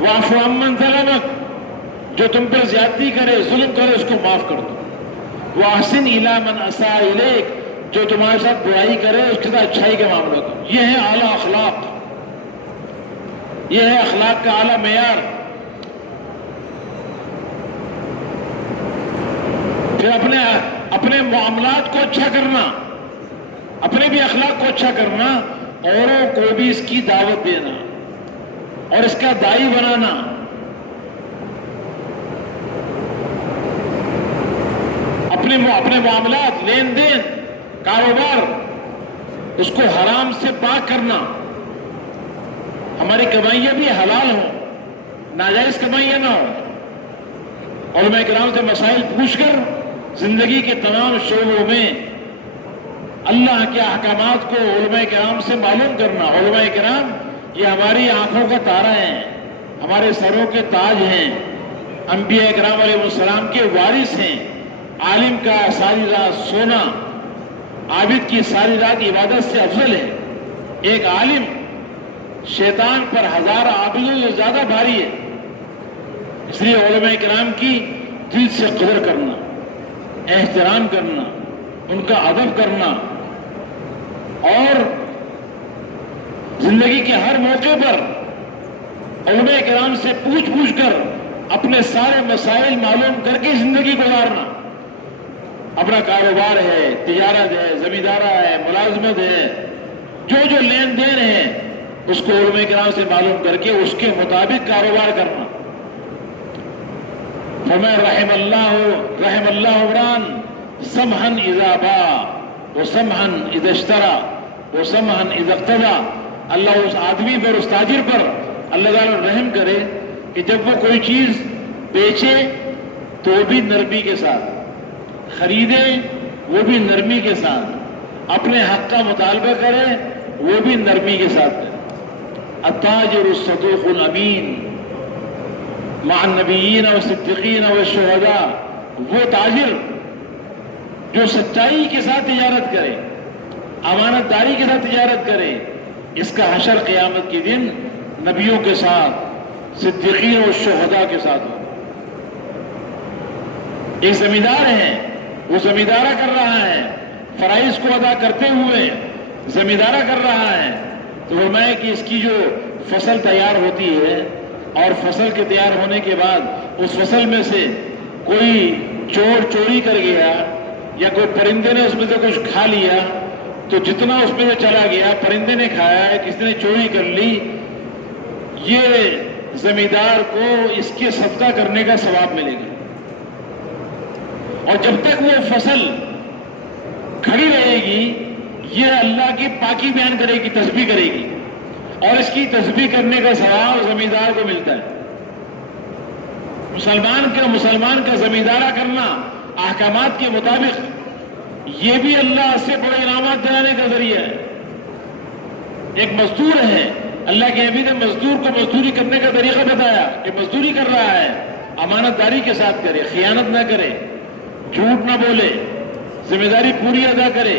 واعف عمن ظلمک، جو تم پر زیادتی کرے، ظلم کرے، اس کو معاف کر دو. واحسن الی من اساء الیک، جو تمہارے ساتھ برائی کرے اس کے ساتھ اچھائی کا معاملہ کرو. یہ ہے اعلیٰ اخلاق، یہ ہے اخلاق کا اعلیٰ معیار. پھر اپنے معاملات کو اچھا کرنا، اپنے بھی اخلاق کو اچھا کرنا، اوروں کو بھی اس کی دعوت دینا اور اس کا داعی بنانا. اپنے معاملات، لین دین، کاروبار، اس کو حرام سے پاک کرنا. ہماری کمائیاں بھی حلال ہوں، ناجائز کمائیاں نہ ہوں. علماء کرام سے مسائل پوچھ کر زندگی کے تمام شعبوں میں اللہ کے احکامات کو علماء کرام سے معلوم کرنا. علماء کرام یہ ہماری آنکھوں کا تارا ہیں، ہمارے سروں کے تاج ہیں، انبیاء کرام علیہ السلام کے وارث ہیں. عالم کا ساری رات سونا عابد کی ساری رات عبادت سے افضل ہے. ایک عالم شیطان پر 1000 عابدوں سے زیادہ بھاری ہے. اس لیے علماء کرام کی دل سے قدر کرنا، احترام کرنا، ان کا ادب کرنا، اور زندگی کے ہر موقع پر علماء کرام سے پوچھ کر اپنے سارے مسائل معلوم کر کے زندگی گزارنا. اپنا کاروبار ہے، تجارت ہے، زمیندارہ ہے، ملازمت ہے، جو لین دین ہے اس کو علماء کرام سے معلوم کر کے اس کے مطابق کاروبار کرنا. فرمایا رحم اللہ عمران سمحن اذا باع وسمحن اذا اشترى وسمحن اذا اقتدى. اللہ اس آدمی پر، اس تاجر پر اللہ تعالیٰ رحم کرے کہ جب وہ کوئی چیز بیچے تو وہ بھی نرمی کے ساتھ خریدے، وہ بھی نرمی کے ساتھ اپنے حق کا مطالبہ کرے، وہ بھی نرمی کے ساتھ کرے. التاجر الصدوق الامین مع النبیین والصدیقین والشہداء، وہ تاجر جو سچائی کے ساتھ تجارت کرے، امانت داری کے ساتھ تجارت کرے، اس کا حشر قیامت کے دن نبیوں کے ساتھ، صدیقین اور شہداء کے ساتھ ہو. ایک زمیندار ہے، وہ زمیندارہ کر رہا ہے، فرائض کو ادا کرتے ہوئے زمیندارہ کر رہا ہے. تو فرمایا کہ اس کی جو فصل تیار ہوتی ہے اور فصل کے تیار ہونے کے بعد اس فصل میں سے کوئی چور چوری کر گیا یا کوئی پرندے نے اس میں سے کچھ کھا لیا تو جتنا اس میں سے چلا گیا پرندے نے کھایا ہے، کسی نے چوری کر لی، یہ زمیندار کو اس کے صدقہ کرنے کا ثواب ملے گا. اور جب تک وہ فصل کھڑی رہے گی یہ اللہ کی پاکی بیان کرے گی، تسبیح کرے گی، اور اس کی تسبیح کرنے کا ثواب زمیندار کو ملتا ہے. مسلمان کا زمیندارہ کرنا احکامات کے مطابق یہ بھی اللہ سے بڑے انعامات دلانے کا ذریعہ ہے. ایک مزدور ہے، اللہ کے نبی نے مزدور کو مزدوری کرنے کا طریقہ بتایا کہ مزدوری کر رہا ہے امانت داری کے ساتھ کرے، خیانت نہ کرے، جھوٹ نہ بولے، ذمہ داری پوری ادا کرے،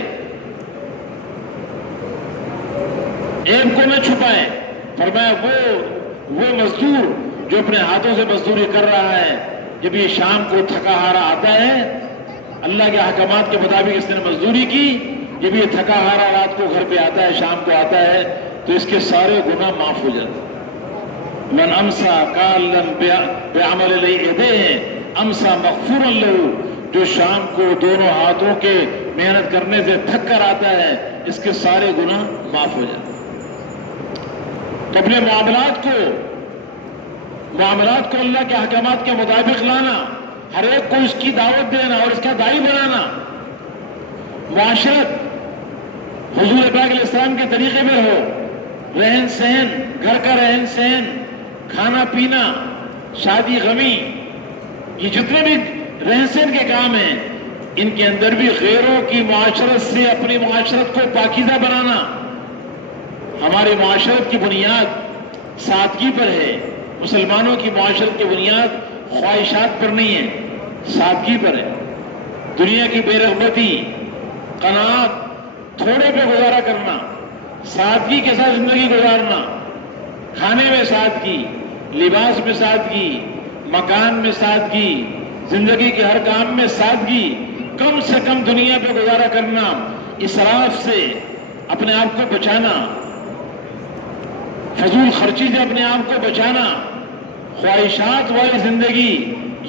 عیب کو نہ چھپائے. فرمایا وہ مزدور جو اپنے ہاتھوں سے مزدوری کر رہا ہے، جب یہ شام کو تھکا ہارا آتا ہے، اللہ کے احکامات کے مطابق اس نے مزدوری کی، جب یہ تھکا ہارا رات کو گھر پہ آتا ہے، شام کو آتا ہے، تو اس کے سارے گناہ معاف ہو جاتے. من امسا کالن بعمل یدیہ امسا مغفورا لہ، جو شام کو دونوں ہاتھوں کے محنت کرنے سے تھک کر آتا ہے اس کے سارے گناہ معاف ہو جاتے. تو اپنے معاملات کو اللہ کے احکامات کے مطابق لانا، ہر ایک کو اس کی دعوت دینا اور اس کا داعی بنانا. معاشرت حضور پاک علیہ السلام کے طریقے میں ہو، رہن سہن، گھر کا رہن سہن، کھانا پینا، شادی غمی، یہ جتنے بھی رہن سہن کے کام ہیں ان کے اندر بھی غیروں کی معاشرت سے اپنی معاشرت کو پاکیزہ بنانا. ہماری معاشرت کی بنیاد سادگی پر ہے. مسلمانوں کی معاشرت کی بنیاد خواہشات پر نہیں ہے، سادگی پر ہے. دنیا کی بے رغبتی، قناعت، تھوڑے پہ گزارا کرنا، سادگی کے ساتھ زندگی گزارنا، کھانے میں سادگی، لباس میں سادگی، مکان میں سادگی، زندگی کے ہر کام میں سادگی، کم سے کم دنیا پہ گزارا کرنا، اسراف سے اپنے آپ کو بچانا، فضول خرچی سے اپنے آپ کو بچانا. خواہشات والی زندگی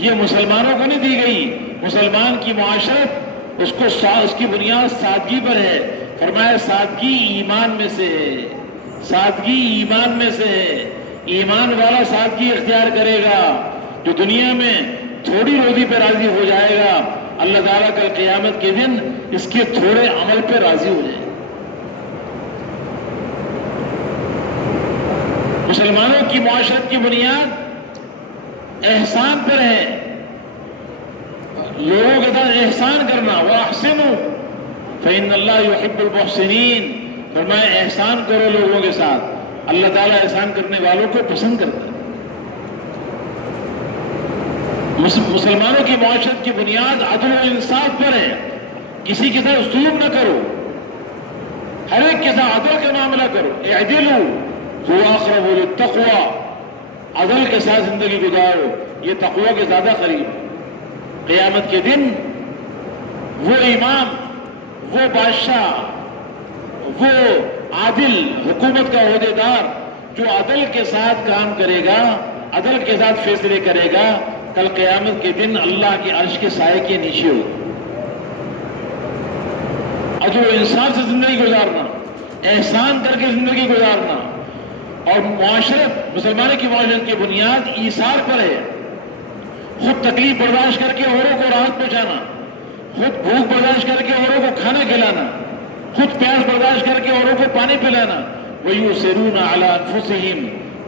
یہ مسلمانوں کو نہیں دی گئی. مسلمان کی معاشرت اس کی بنیاد سادگی پر ہے. فرمایا سادگی ایمان میں سے ہے، سادگی ایمان میں سے ہے. ایمان والا سادگی اختیار کرے گا. جو دنیا میں تھوڑی روزی پہ راضی ہو جائے گا، اللہ تعالیٰ کل قیامت کے دن اس کے تھوڑے عمل پہ راضی ہو جائے گا. مسلمانوں کی معاشرت کی بنیاد احسان پر ہے. لوگوں کے ساتھ احسان کرنا. وَأَحْسِنُوا فَإِنَّ اللَّهَ يُحِبُّ الْمُحْسِنِينَ. فرمایا احسان کرو لوگوں کے ساتھ، اللہ تعالیٰ احسان کرنے والوں کو پسند کرتا ہے. مسلمانوں کی معاشرت کی بنیاد عدل و انصاف پر ہے. کسی کے ساتھ ظلم نہ کرو، ہر ایک کے ساتھ عدل کا معاملہ کرو. اعدلوا هو اقرب للتقوى. عدل کے ساتھ زندگی گزارو، یہ تقوی کے زیادہ قریب ہے. قیامت کے دن وہ امام، وہ بادشاہ، وہ عادل حکومت کا عہدیدار جو عدل کے ساتھ کام کرے گا، عدل کے ساتھ فیصلے کرے گا، کل قیامت کے دن اللہ کے عرش کے سائے کے نیچے ہوگا. عدل و انصاف سے زندگی گزارنا، احسان کر کے زندگی گزارنا. اور معاشرت، مسلمانوں کی معاشرت کی بنیاد ایثار پر ہے. خود تکلیف برداشت کر کے اوروں کو راحت پہنچانا، خود بھوک برداشت کر کے اوروں کو کھانا کھلانا، خود پیاس برداشت کر کے اوروں کو پانی پلانا. وَيُؤْثِرُونَ عَلَىٰ أَنفُسِهِمْ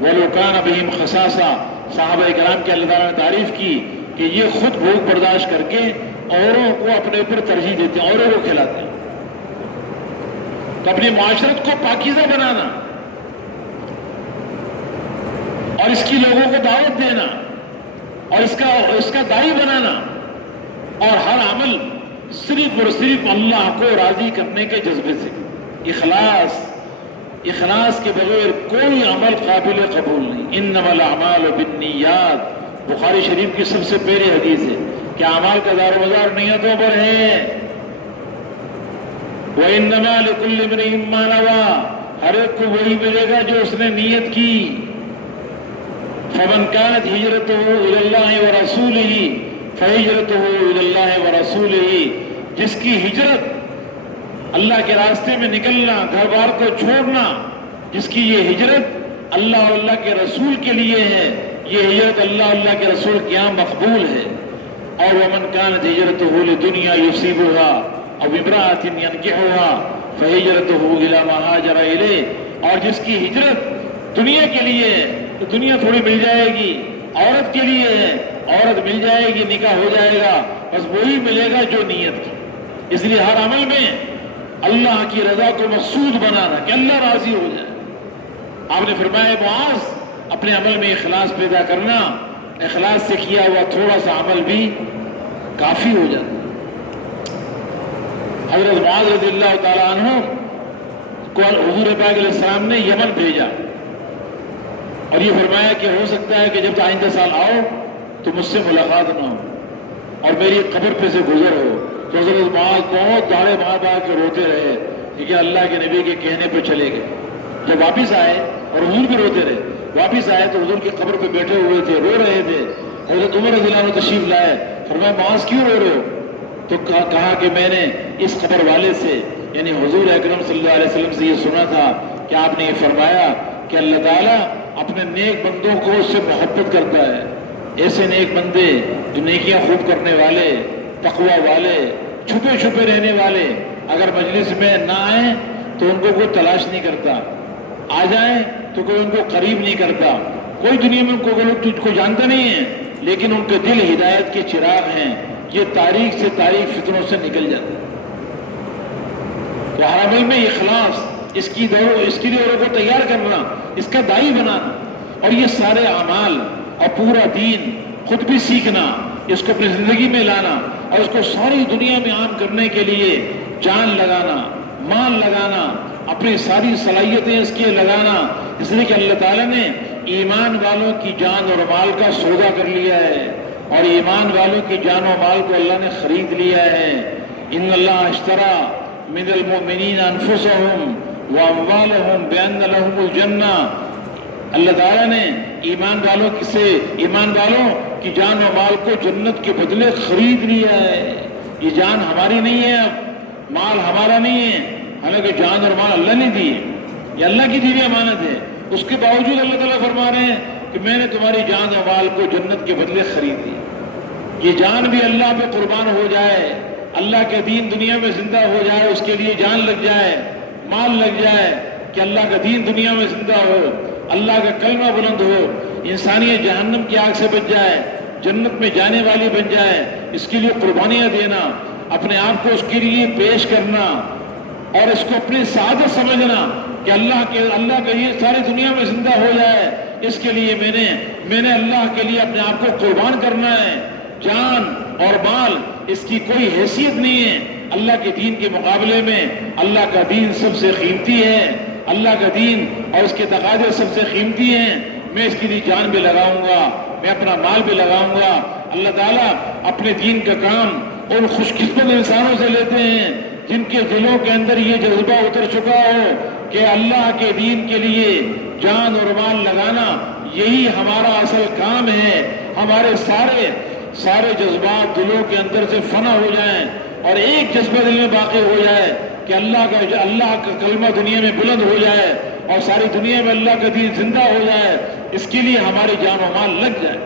وَلَوْ كَانَ بِهِمْ خَصَاصَةٌ. صحابہ کرام کی اللہ تعالیٰ نے تعریف کی کہ یہ خود بھوک برداشت کر کے اوروں کو اپنے اوپر ترجیح دیتے ہیں، اوروں کو کھلاتے ہیں. تو اپنی معاشرت کو پاکیزہ بنانا اور اس کی لوگوں کو دعوت دینا اور اس کا داعی بنانا، اور ہر عمل صرف اور صرف اللہ کو راضی کرنے کے جذبے سے. اخلاص کے بغیر کوئی عمل قابل قبول نہیں. انما الاعمال بالنیات. بخاری شریف کی سب سے پہلی حدیث ہے کہ اعمال کا دار و مدار نیتوں پر ہے. وَإِنَّمَا لِكُلِّ امْرِئٍ مَّا نَوَىٰ. ہر ایک کو وہی ملے گا جو اس نے نیت کی. فَمَنْ كَانَتْ هِجْرَتُهُ إِلَى اللَّهِ وَرَسُولِهِ فَهِجْرَتُهُ إِلَى اللَّهِ وَرَسُولِهِ. جس کی ہجرت اللہ کے راستے میں نکلنا، گھر بار کو چھوڑنا، جس کی یہ ہجرت اللہ اور اللہ کے رسول کے لیے ہے، یہ ہجرت اللہ کے رسول کے یہاں مقبول ہے. اور وَمَنْ كَانَتْ هِجْرَتُهُ لِدُنْيَا يُصِيبُهَا أَوْ امْرَأَةٍ يَنكِحُهَا فَهِجْرَتُهُ إِلَىٰ مَا هَاجَرَ إِلَيْهِ. اور جس کی ہجرت دنیا کے لیے ہے تو دنیا تھوڑی مل جائے گی. عورت کے لیے ہے، عورت مل جائے گی، نکاح ہو جائے گا، بس وہی ملے گا جو نیت کی. اس لیے ہر عمل میں اللہ کی رضا کو مقصود بنانا کہ اللہ راضی ہو جائے. آپ نے فرمایا معاذ اپنے عمل میں اخلاص پیدا کرنا، اخلاص سے کیا ہوا تھوڑا سا عمل بھی کافی ہو جاتا. حضرت معاذ رضی اللہ تعالیٰ عنہ کو حضور پاک علیہ السلام نے یمن بھیجا اور یہ فرمایا کہ ہو سکتا ہے کہ جب آئندہ سال آؤ تو مجھ سے ملاقات نہ ہو اور میری قبر پہ سے گزر ہو. تو حضرت معاذ بہت داڑے مار مار کے روتے رہے کہ اللہ کے نبی کے کہنے پہ چلے گئے. جب واپس آئے اور حضور بھی روتے رہے، واپس آئے تو حضور کی قبر پہ بیٹھے ہوئے تھے، رو رہے تھے. حضرت عمر رضی اللہ عنہ تشریف لائے، فرمایا معاذ کیوں رو رہے ہو؟ تو کہا کہ میں نے اس قبر والے سے یعنی حضور اکرم صلی اللہ علیہ وسلم سے یہ سنا تھا کہ آپ نے یہ فرمایا کہ اللہ تعالیٰ اپنے نیک بندوں کو اس سے محبت کرتا ہے. ایسے نیک بندے جو نیکیاں خوب کرنے والے، تقوی والے، چھپے چھپے رہنے والے، اگر مجلس میں نہ آئیں تو ان کو کوئی تلاش نہیں کرتا، آ جائیں تو کوئی ان کو قریب نہیں کرتا، کوئی دنیا میں ان کو جانتا نہیں ہے، لیکن ان کے دل ہدایت کے چراغ ہیں. یہ تاریخ سے تاریخ فتنوں سے نکل جاتے ہیں. تو ہر عمل میں اخلاص، اس کے لیے اوروں کو تیار کرنا، اس کا دائی بنانا، اور یہ سارے اعمال اور پورا دین خود بھی سیکھنا، اس کو اپنی زندگی میں لانا اور اس کو ساری دنیا میں عام کرنے کے لیے جان لگانا، مال لگانا، اپنی ساری صلاحیتیں اس کے لگانا. اس لیے کہ اللہ تعالیٰ نے ایمان والوں کی جان اور مال کا سودا کر لیا ہے، اور ایمان والوں کی جان و مال کو اللہ نے خرید لیا ہے. ان اللہ اشترى من المؤمنین انفسهم واموالهم بان لهم الجنہ. اللہ تعالیٰ نے ایمان والوں کی جان و مال کو جنت کے بدلے خرید لیا ہے. یہ جان ہماری نہیں ہے، اب مال ہمارا نہیں ہے، حالانکہ جان اور مال اللہ نے دی ہے، یہ اللہ کی دی ہوئی امانت ہے. اس کے باوجود اللہ تعالیٰ فرما رہے ہیں کہ میں نے تمہاری جان و مال کو جنت کے بدلے خرید لی. یہ جان بھی اللہ پہ قربان ہو جائے، اللہ کا دین دنیا میں زندہ ہو جائے، اس کے لیے جان لگ جائے، مال لگ جائے کہ اللہ کا دین دنیا میں زندہ ہو، اللہ کا کلمہ بلند ہو، انسانیت جہنم کی آگ سے بچ جائے، جنت میں جانے والی بن جائے. اس کے لیے قربانیاں دینا، اپنے آپ کو اس کے لیے پیش کرنا، اور اس کو اپنی سعادت سمجھنا کہ اللہ کا یہ ساری دنیا میں زندہ ہو جائے. اس کے لیے میں نے اللہ کے لیے اپنے آپ کو قربان کرنا ہے. جان اور مال اس کی کوئی حیثیت نہیں ہے اللہ کے دین کے مقابلے میں. اللہ کا دین سب سے قیمتی ہے، اللہ کا دین اور اس کے تقاضے سب سے قیمتی ہیں. میں اس کے لیے جان بھی لگاؤں گا، میں اپنا مال بھی لگاؤں گا. اللہ تعالیٰ اپنے دین کا کام ان خوش قسمت انسانوں سے لیتے ہیں جن کے دلوں کے اندر یہ جذبہ اتر چکا ہو کہ اللہ کے دین کے لیے جان اور مال لگانا یہی ہمارا اصل کام ہے. ہمارے سارے جذبات دلوں کے اندر سے فنا ہو جائیں اور ایک جذبہ دل میں باقی ہو جائے کہ اللہ کا کلمہ دنیا میں بلند ہو جائے اور ساری دنیا میں اللہ کا دین زندہ ہو جائے. اس کے لیے ہماری جان و مال لگ جائے.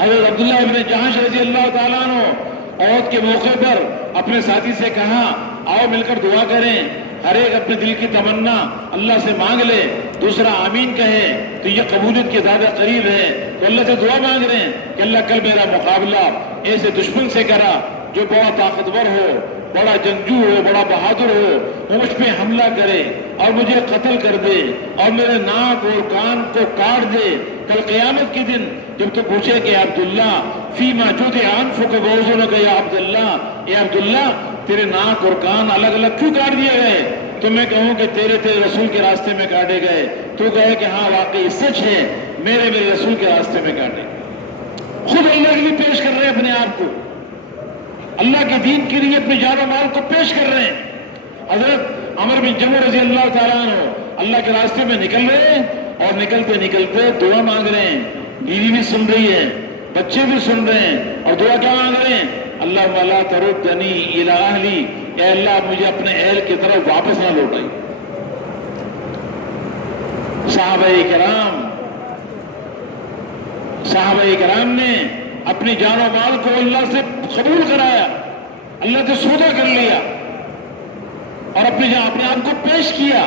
حضرت عبداللہ ابن جہش رضی اللہ تعالیٰ عنہ عہد کے موقع پر اپنے ساتھی سے کہا آؤ مل کر دعا کریں. ہر ایک اپنے دل کی تمنا اللہ سے مانگ لے، دوسرا آمین کہے تو یہ قبولیت کے زیادہ قریب ہے. تو اللہ سے دعا مانگ رہے ہیں کہ اللہ کل میرا مقابلہ ایسے دشمن سے کرا جو بڑا طاقتور ہو، بڑا جنگجو ہو، بڑا بہادر ہو، وہ مجھ پہ حملہ کرے اور مجھے قتل کر دے اور میرے ناک اور کان کو کاٹ دے. کل قیامت کے دن جب تو پوچھے کہ عبداللہ فیما جدع انفک وأذنک یا عبداللہ، اے عبداللہ تیرے ناک اور کان الگ الگ کیوں کاٹ دیے گئے؟ تو میں کہوں کہ تیرے رسول کے راستے میں کاٹے گئے. تو کہے کہ ہاں واقعی سچ ہے، میرے رسول کے راستے میں کاٹے. خود اللہ کے لیے پیش کر رہے ہیں اپنے آپ کو، اللہ کے دین کے لیے اپنے جان و مال کو پیش کر رہے ہیں. حضرت عمر بن جمح رضی اللہ تعالیٰ عنہ اللہ کے راستے میں نکل رہے ہیں اور نکلتے نکلتے دعا مانگ رہے ہیں. بیوی بھی سن رہی ہے، بچے بھی سن رہے ہیں، اور دعا کیا مانگ رہے ہیں؟ اللہ لا تردنی الی اہلی، اے اللہ مجھے اپنے اہل کی طرف واپس نہ لوٹائی. صحابہ کرام نے اپنی جان و مال کو اللہ سے قبول کرایا، اللہ سے سودا کر لیا اور اپنے آپ کو پیش کیا.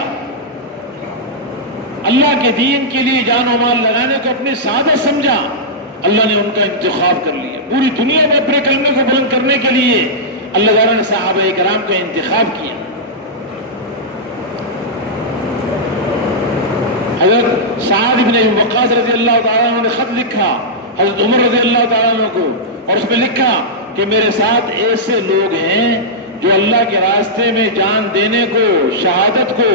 اللہ کے دین کے لیے جان و مال لگانے کو اپنی سعادت سمجھا. اللہ نے ان کا انتخاب کر لیا. پوری دنیا میں اپنے کلمے کو بلند کرنے کے لیے اللہ تعالیٰ نے صحابہ کرام کا انتخاب کیا. حضرت سعد بن ابی وقاص رضی اللہ تعالیٰ عنہ نے خط لکھا حضرت عمر رضی اللہ تعالیٰ عنہ کو، اور اس میں لکھا کہ میرے ساتھ ایسے لوگ ہیں جو اللہ کے راستے میں جان دینے کو، شہادت کو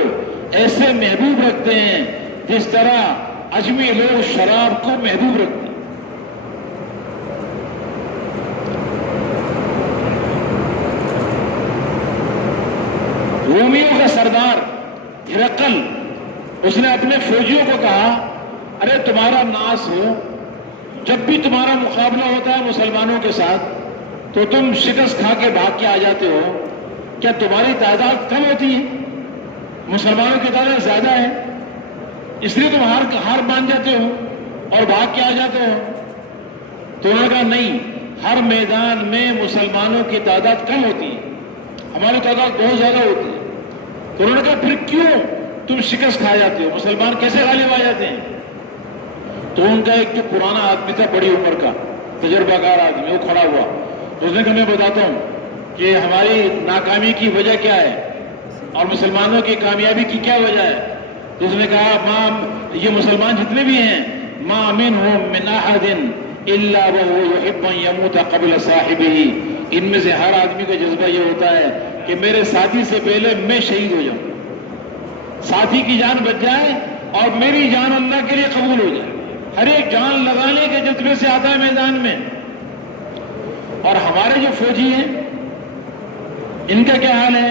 ایسے محبوب رکھتے ہیں جس طرح اجمی لوگ شراب کو محبوب رکھتے ہیں. رومیوں کا سردار ہرقل اس نے اپنے فوجیوں کو کہا ارے تمہارا ناس ہو، جب بھی تمہارا مقابلہ ہوتا ہے مسلمانوں کے ساتھ تو تم شکست کھا کے بھاگ کے آ جاتے ہو، کیا تمہاری تعداد کم ہوتی ہے؟ مسلمانوں کی تعداد زیادہ ہے اس لیے تم ہار مان جاتے ہو اور بھاگ کے آ جاتے ہو؟ تو انہوں نے کہا نہیں، ہر میدان میں مسلمانوں کی تعداد کم ہوتی ہے، ہماری تعداد بہت زیادہ ہوتی ہے۔ تو انہوں نے کہا پھر کیوں تم شکست کھا جاتے ہو، مسلمان کیسے غالب آ جاتے ہیں؟ تو ان کا ایک جو پرانا آدمی تھا، بڑی عمر کا تجربہ کار آدمی، وہ کھڑا ہوا تو اس نے کہا میں بتاتا ہوں کہ ہماری ناکامی کی وجہ کیا ہے اور مسلمانوں کی کامیابی کی کیا وجہ ہے۔ تو اس نے کہا یہ مسلمان جتنے بھی ہیں ما منہم من احد الا وهو يحب ان يموت قبل صاحبه، ان میں سے ہر آدمی کا جذبہ یہ ہوتا ہے کہ میرے ساتھی سے پہلے میں شہید ہو جاؤں، ساتھی کی جان بچ جائے اور میری جان اللہ کے لیے قبول ہو جائے۔ ہر ایک جان لگانے کے جذبے سے آتا ہے میدان میں۔ اور ہمارے جو فوجی ہیں ان کا کیا حال ہے؟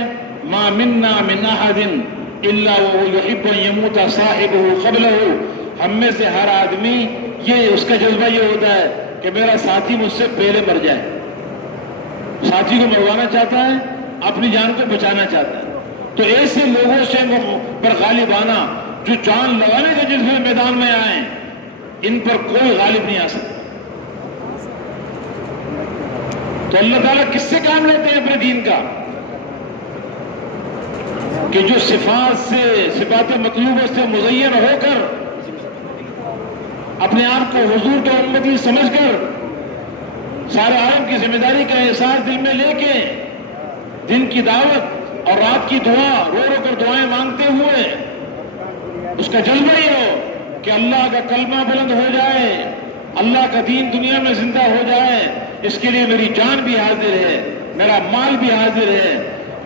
ما منا من احد الا وهو يحب ان يموت صاحبه قبله، ہم میں سے ہر آدمی یہ اس کا جذبہ یہ ہوتا ہے کہ میرا ساتھی مجھ سے پہلے مر جائے، ساتھی کو مروانا چاہتا ہے، اپنی جان کو بچانا چاہتا ہے۔ تو ایسے لوگوں سے پر غالب آنا جو جان لگانے کے جذبے میدان میں آئے، ان پر کوئی غالب نہیں آ سکتا۔ تو اللہ تعالیٰ کس سے کام لیتے ہیں اپنے دین کا؟ کہ جو صفات مطلوبہ سے مزین ہو کر اپنے آپ کو حضور کا امتی سمجھ کر سارے عالم کی ذمہ داری کا احساس دل میں لے کے دن کی دعوت اور رات کی دعا رو رو کر دعائیں مانگتے ہوئے اس کا جذبہ یہ ہو کہ اللہ کا کلمہ بلند ہو جائے، اللہ کا دین دنیا میں زندہ ہو جائے، اس کے لیے میری جان بھی حاضر ہے، میرا مال بھی حاضر ہے،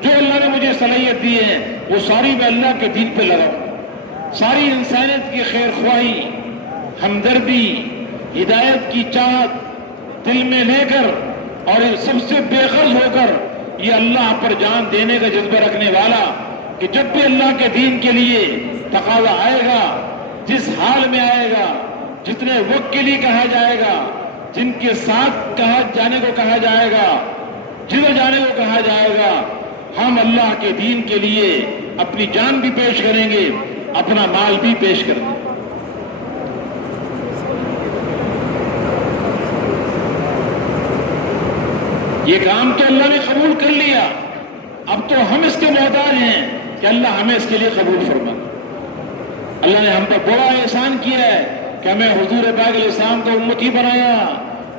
جو اللہ نے مجھے صلاحیت دی ہے وہ ساری میں اللہ کے دین پہ لگاؤں، ساری انسانیت کی خیر خواہی، ہمدردی، ہدایت کی چاہت دل میں لے کر اور سب سے بے غرض ہو کر یہ اللہ پر جان دینے کا جذبہ رکھنے والا کہ جب بھی اللہ کے دین کے لیے تقاضا آئے گا، جس حال میں آئے گا، جتنے وقت کے لیے کہا جائے گا، جن کے ساتھ جانے کو کہا جائے گا، جدھر جانے کو کہا جائے گا، ہم اللہ کے دین کے لیے اپنی جان بھی پیش کریں گے، اپنا مال بھی پیش کریں گے۔ یہ کام تو اللہ نے قبول کر لیا، اب تو ہم اس کے محتاج ہیں کہ اللہ ہمیں اس کے لیے قبول فرما۔ اللہ نے ہم پر بڑا احسان کیا ہے کہ ہمیں حضور پاک علیہ السلام کا امتی بنایا،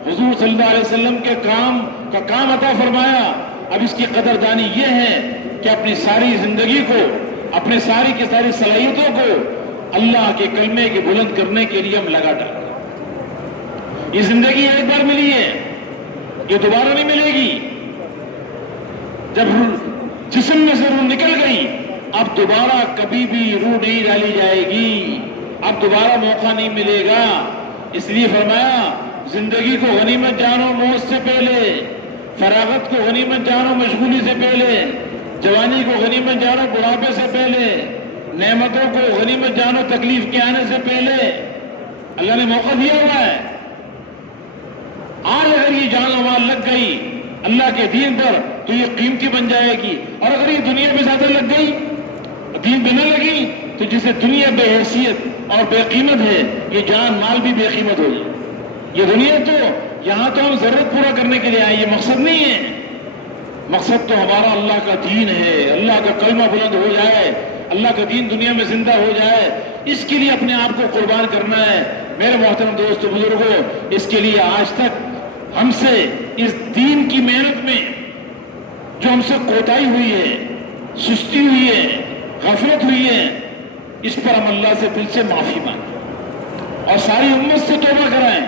حضور صلی اللہ علیہ وسلم کے کام عطا فرمایا۔ اب اس کی قدردانی یہ ہے کہ اپنی ساری زندگی کو، اپنے ساری کی ساری صلاحیتوں کو اللہ کے کلمے کے بلند کرنے کے لیے ہم لگا ڈالیں۔ یہ زندگی ایک بار ملی ہے، یہ دوبارہ نہیں ملے گی۔ جب جسم میں سے روح نکل گئی اب دوبارہ کبھی بھی روح نہیں ڈالی جائے گی، اب دوبارہ موقع نہیں ملے گا۔ اس لیے فرمایا زندگی کو غنیمت جانو موت سے پہلے، فراغت کو غنیمت جانو مشغولی سے پہلے، جوانی کو غنیمت جانو بڑھاپے سے پہلے، نعمتوں کو غنیمت جانو تکلیف کے آنے سے پہلے۔ اللہ نے موقع دیا ہوا ہے۔ آج اگر یہ جان و مال لگ گئی اللہ کے دین پر تو یہ قیمتی بن جائے گی، اور اگر یہ دنیا میں زیادہ لگ گئی، دین پہ نہ لگی، تو جسے دنیا بے حیثیت اور بے قیمت ہے، یہ جان مال بھی بے قیمت ہو جائے۔ یہ دنیا تو یہاں تو ہم ضرورت پورا کرنے کے لیے آئے، یہ مقصد نہیں ہے۔ مقصد تو ہمارا اللہ کا دین ہے، اللہ کا کلمہ بلند ہو جائے، اللہ کا دین دنیا میں زندہ ہو جائے، اس کے لیے اپنے آپ کو قربان کرنا ہے۔ میرے محترم دوستو بزرگوں، اس کے لیے آج تک ہم سے اس دین کی محنت میں جو ہم سے کوتاہی ہوئی ہے، سستی ہوئی ہے، غفلت ہوئی ہے، اس پر ہم اللہ سے دل سے معافی مانگیں اور ساری امت سے توبہ کرائیں۔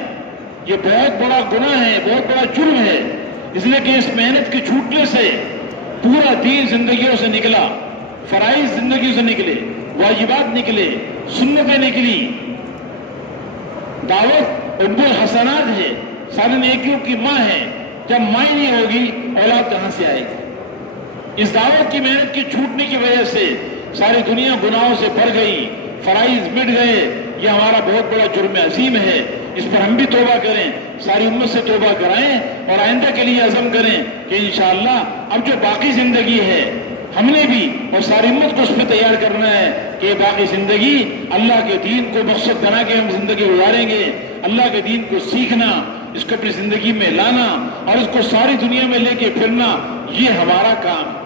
یہ بہت بڑا گناہ ہے، بہت بڑا جرم ہے، اس لیے کہ اس محنت کے چھوٹنے سے پورا دین زندگیوں سے نکلا، فرائض زندگیوں سے نکلے، واجبات نکلے، سنتیں نکلی۔ دعوت ام الحسنات ہے، ساری نیکیوں کی ماں ہے، جب ماں ہی نہیں ہوگی اولاد کہاں سے آئے گی؟ اس دعوت کی محنت کے چھوٹنے کی وجہ سے ساری دنیا گناہوں سے بھر گئی، فرائض مٹ گئے، یہ ہمارا بہت بڑا جرم عظیم ہے، اس پر ہم بھی توبہ کریں، ساری امت سے توبہ کرائیں اور آئندہ کے لیے عزم کریں کہ انشاءاللہ اب جو باقی زندگی ہے ہم نے بھی اور ساری امت کو اس پہ تیار کرنا ہے کہ باقی زندگی اللہ کے دین کو مقصد بنا کے ہم زندگی گزاریں گے، اللہ کے دین کو سیکھنا، اس کو اپنی زندگی میں لانا اور اس کو ساری دنیا میں لے کے پھرنا، یہ ہمارا کام۔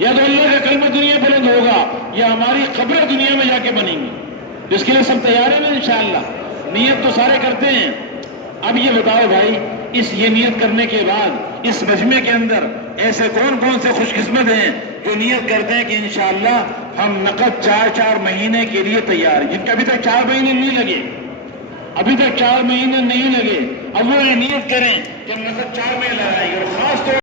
یا تو اللہ کا کلمہ دنیا بلند ہوگا یا ہماری قبریں دنیا میں جا کے بنیں گی، جس کے لیے سب تیار ہیں نا انشاءاللہ۔ نیت تو سارے کرتے ہیں، اب یہ بتاؤ بھائی یہ نیت کرنے کے بعد اس مجمع کے اندر ایسے کون کون سے خوش قسمت ہیں جو نیت کرتے ہیں کہ انشاءاللہ ہم نقد 4 مہینے کے لیے تیار ہیں، جن کا ابھی تک 4 مہینے نہیں لگے، ابھی تک 4 مہینے نہیں لگے، اب وہ نیت کریں کہ ہم نقد 4 مہینے لگائیں گے، اور خاص طور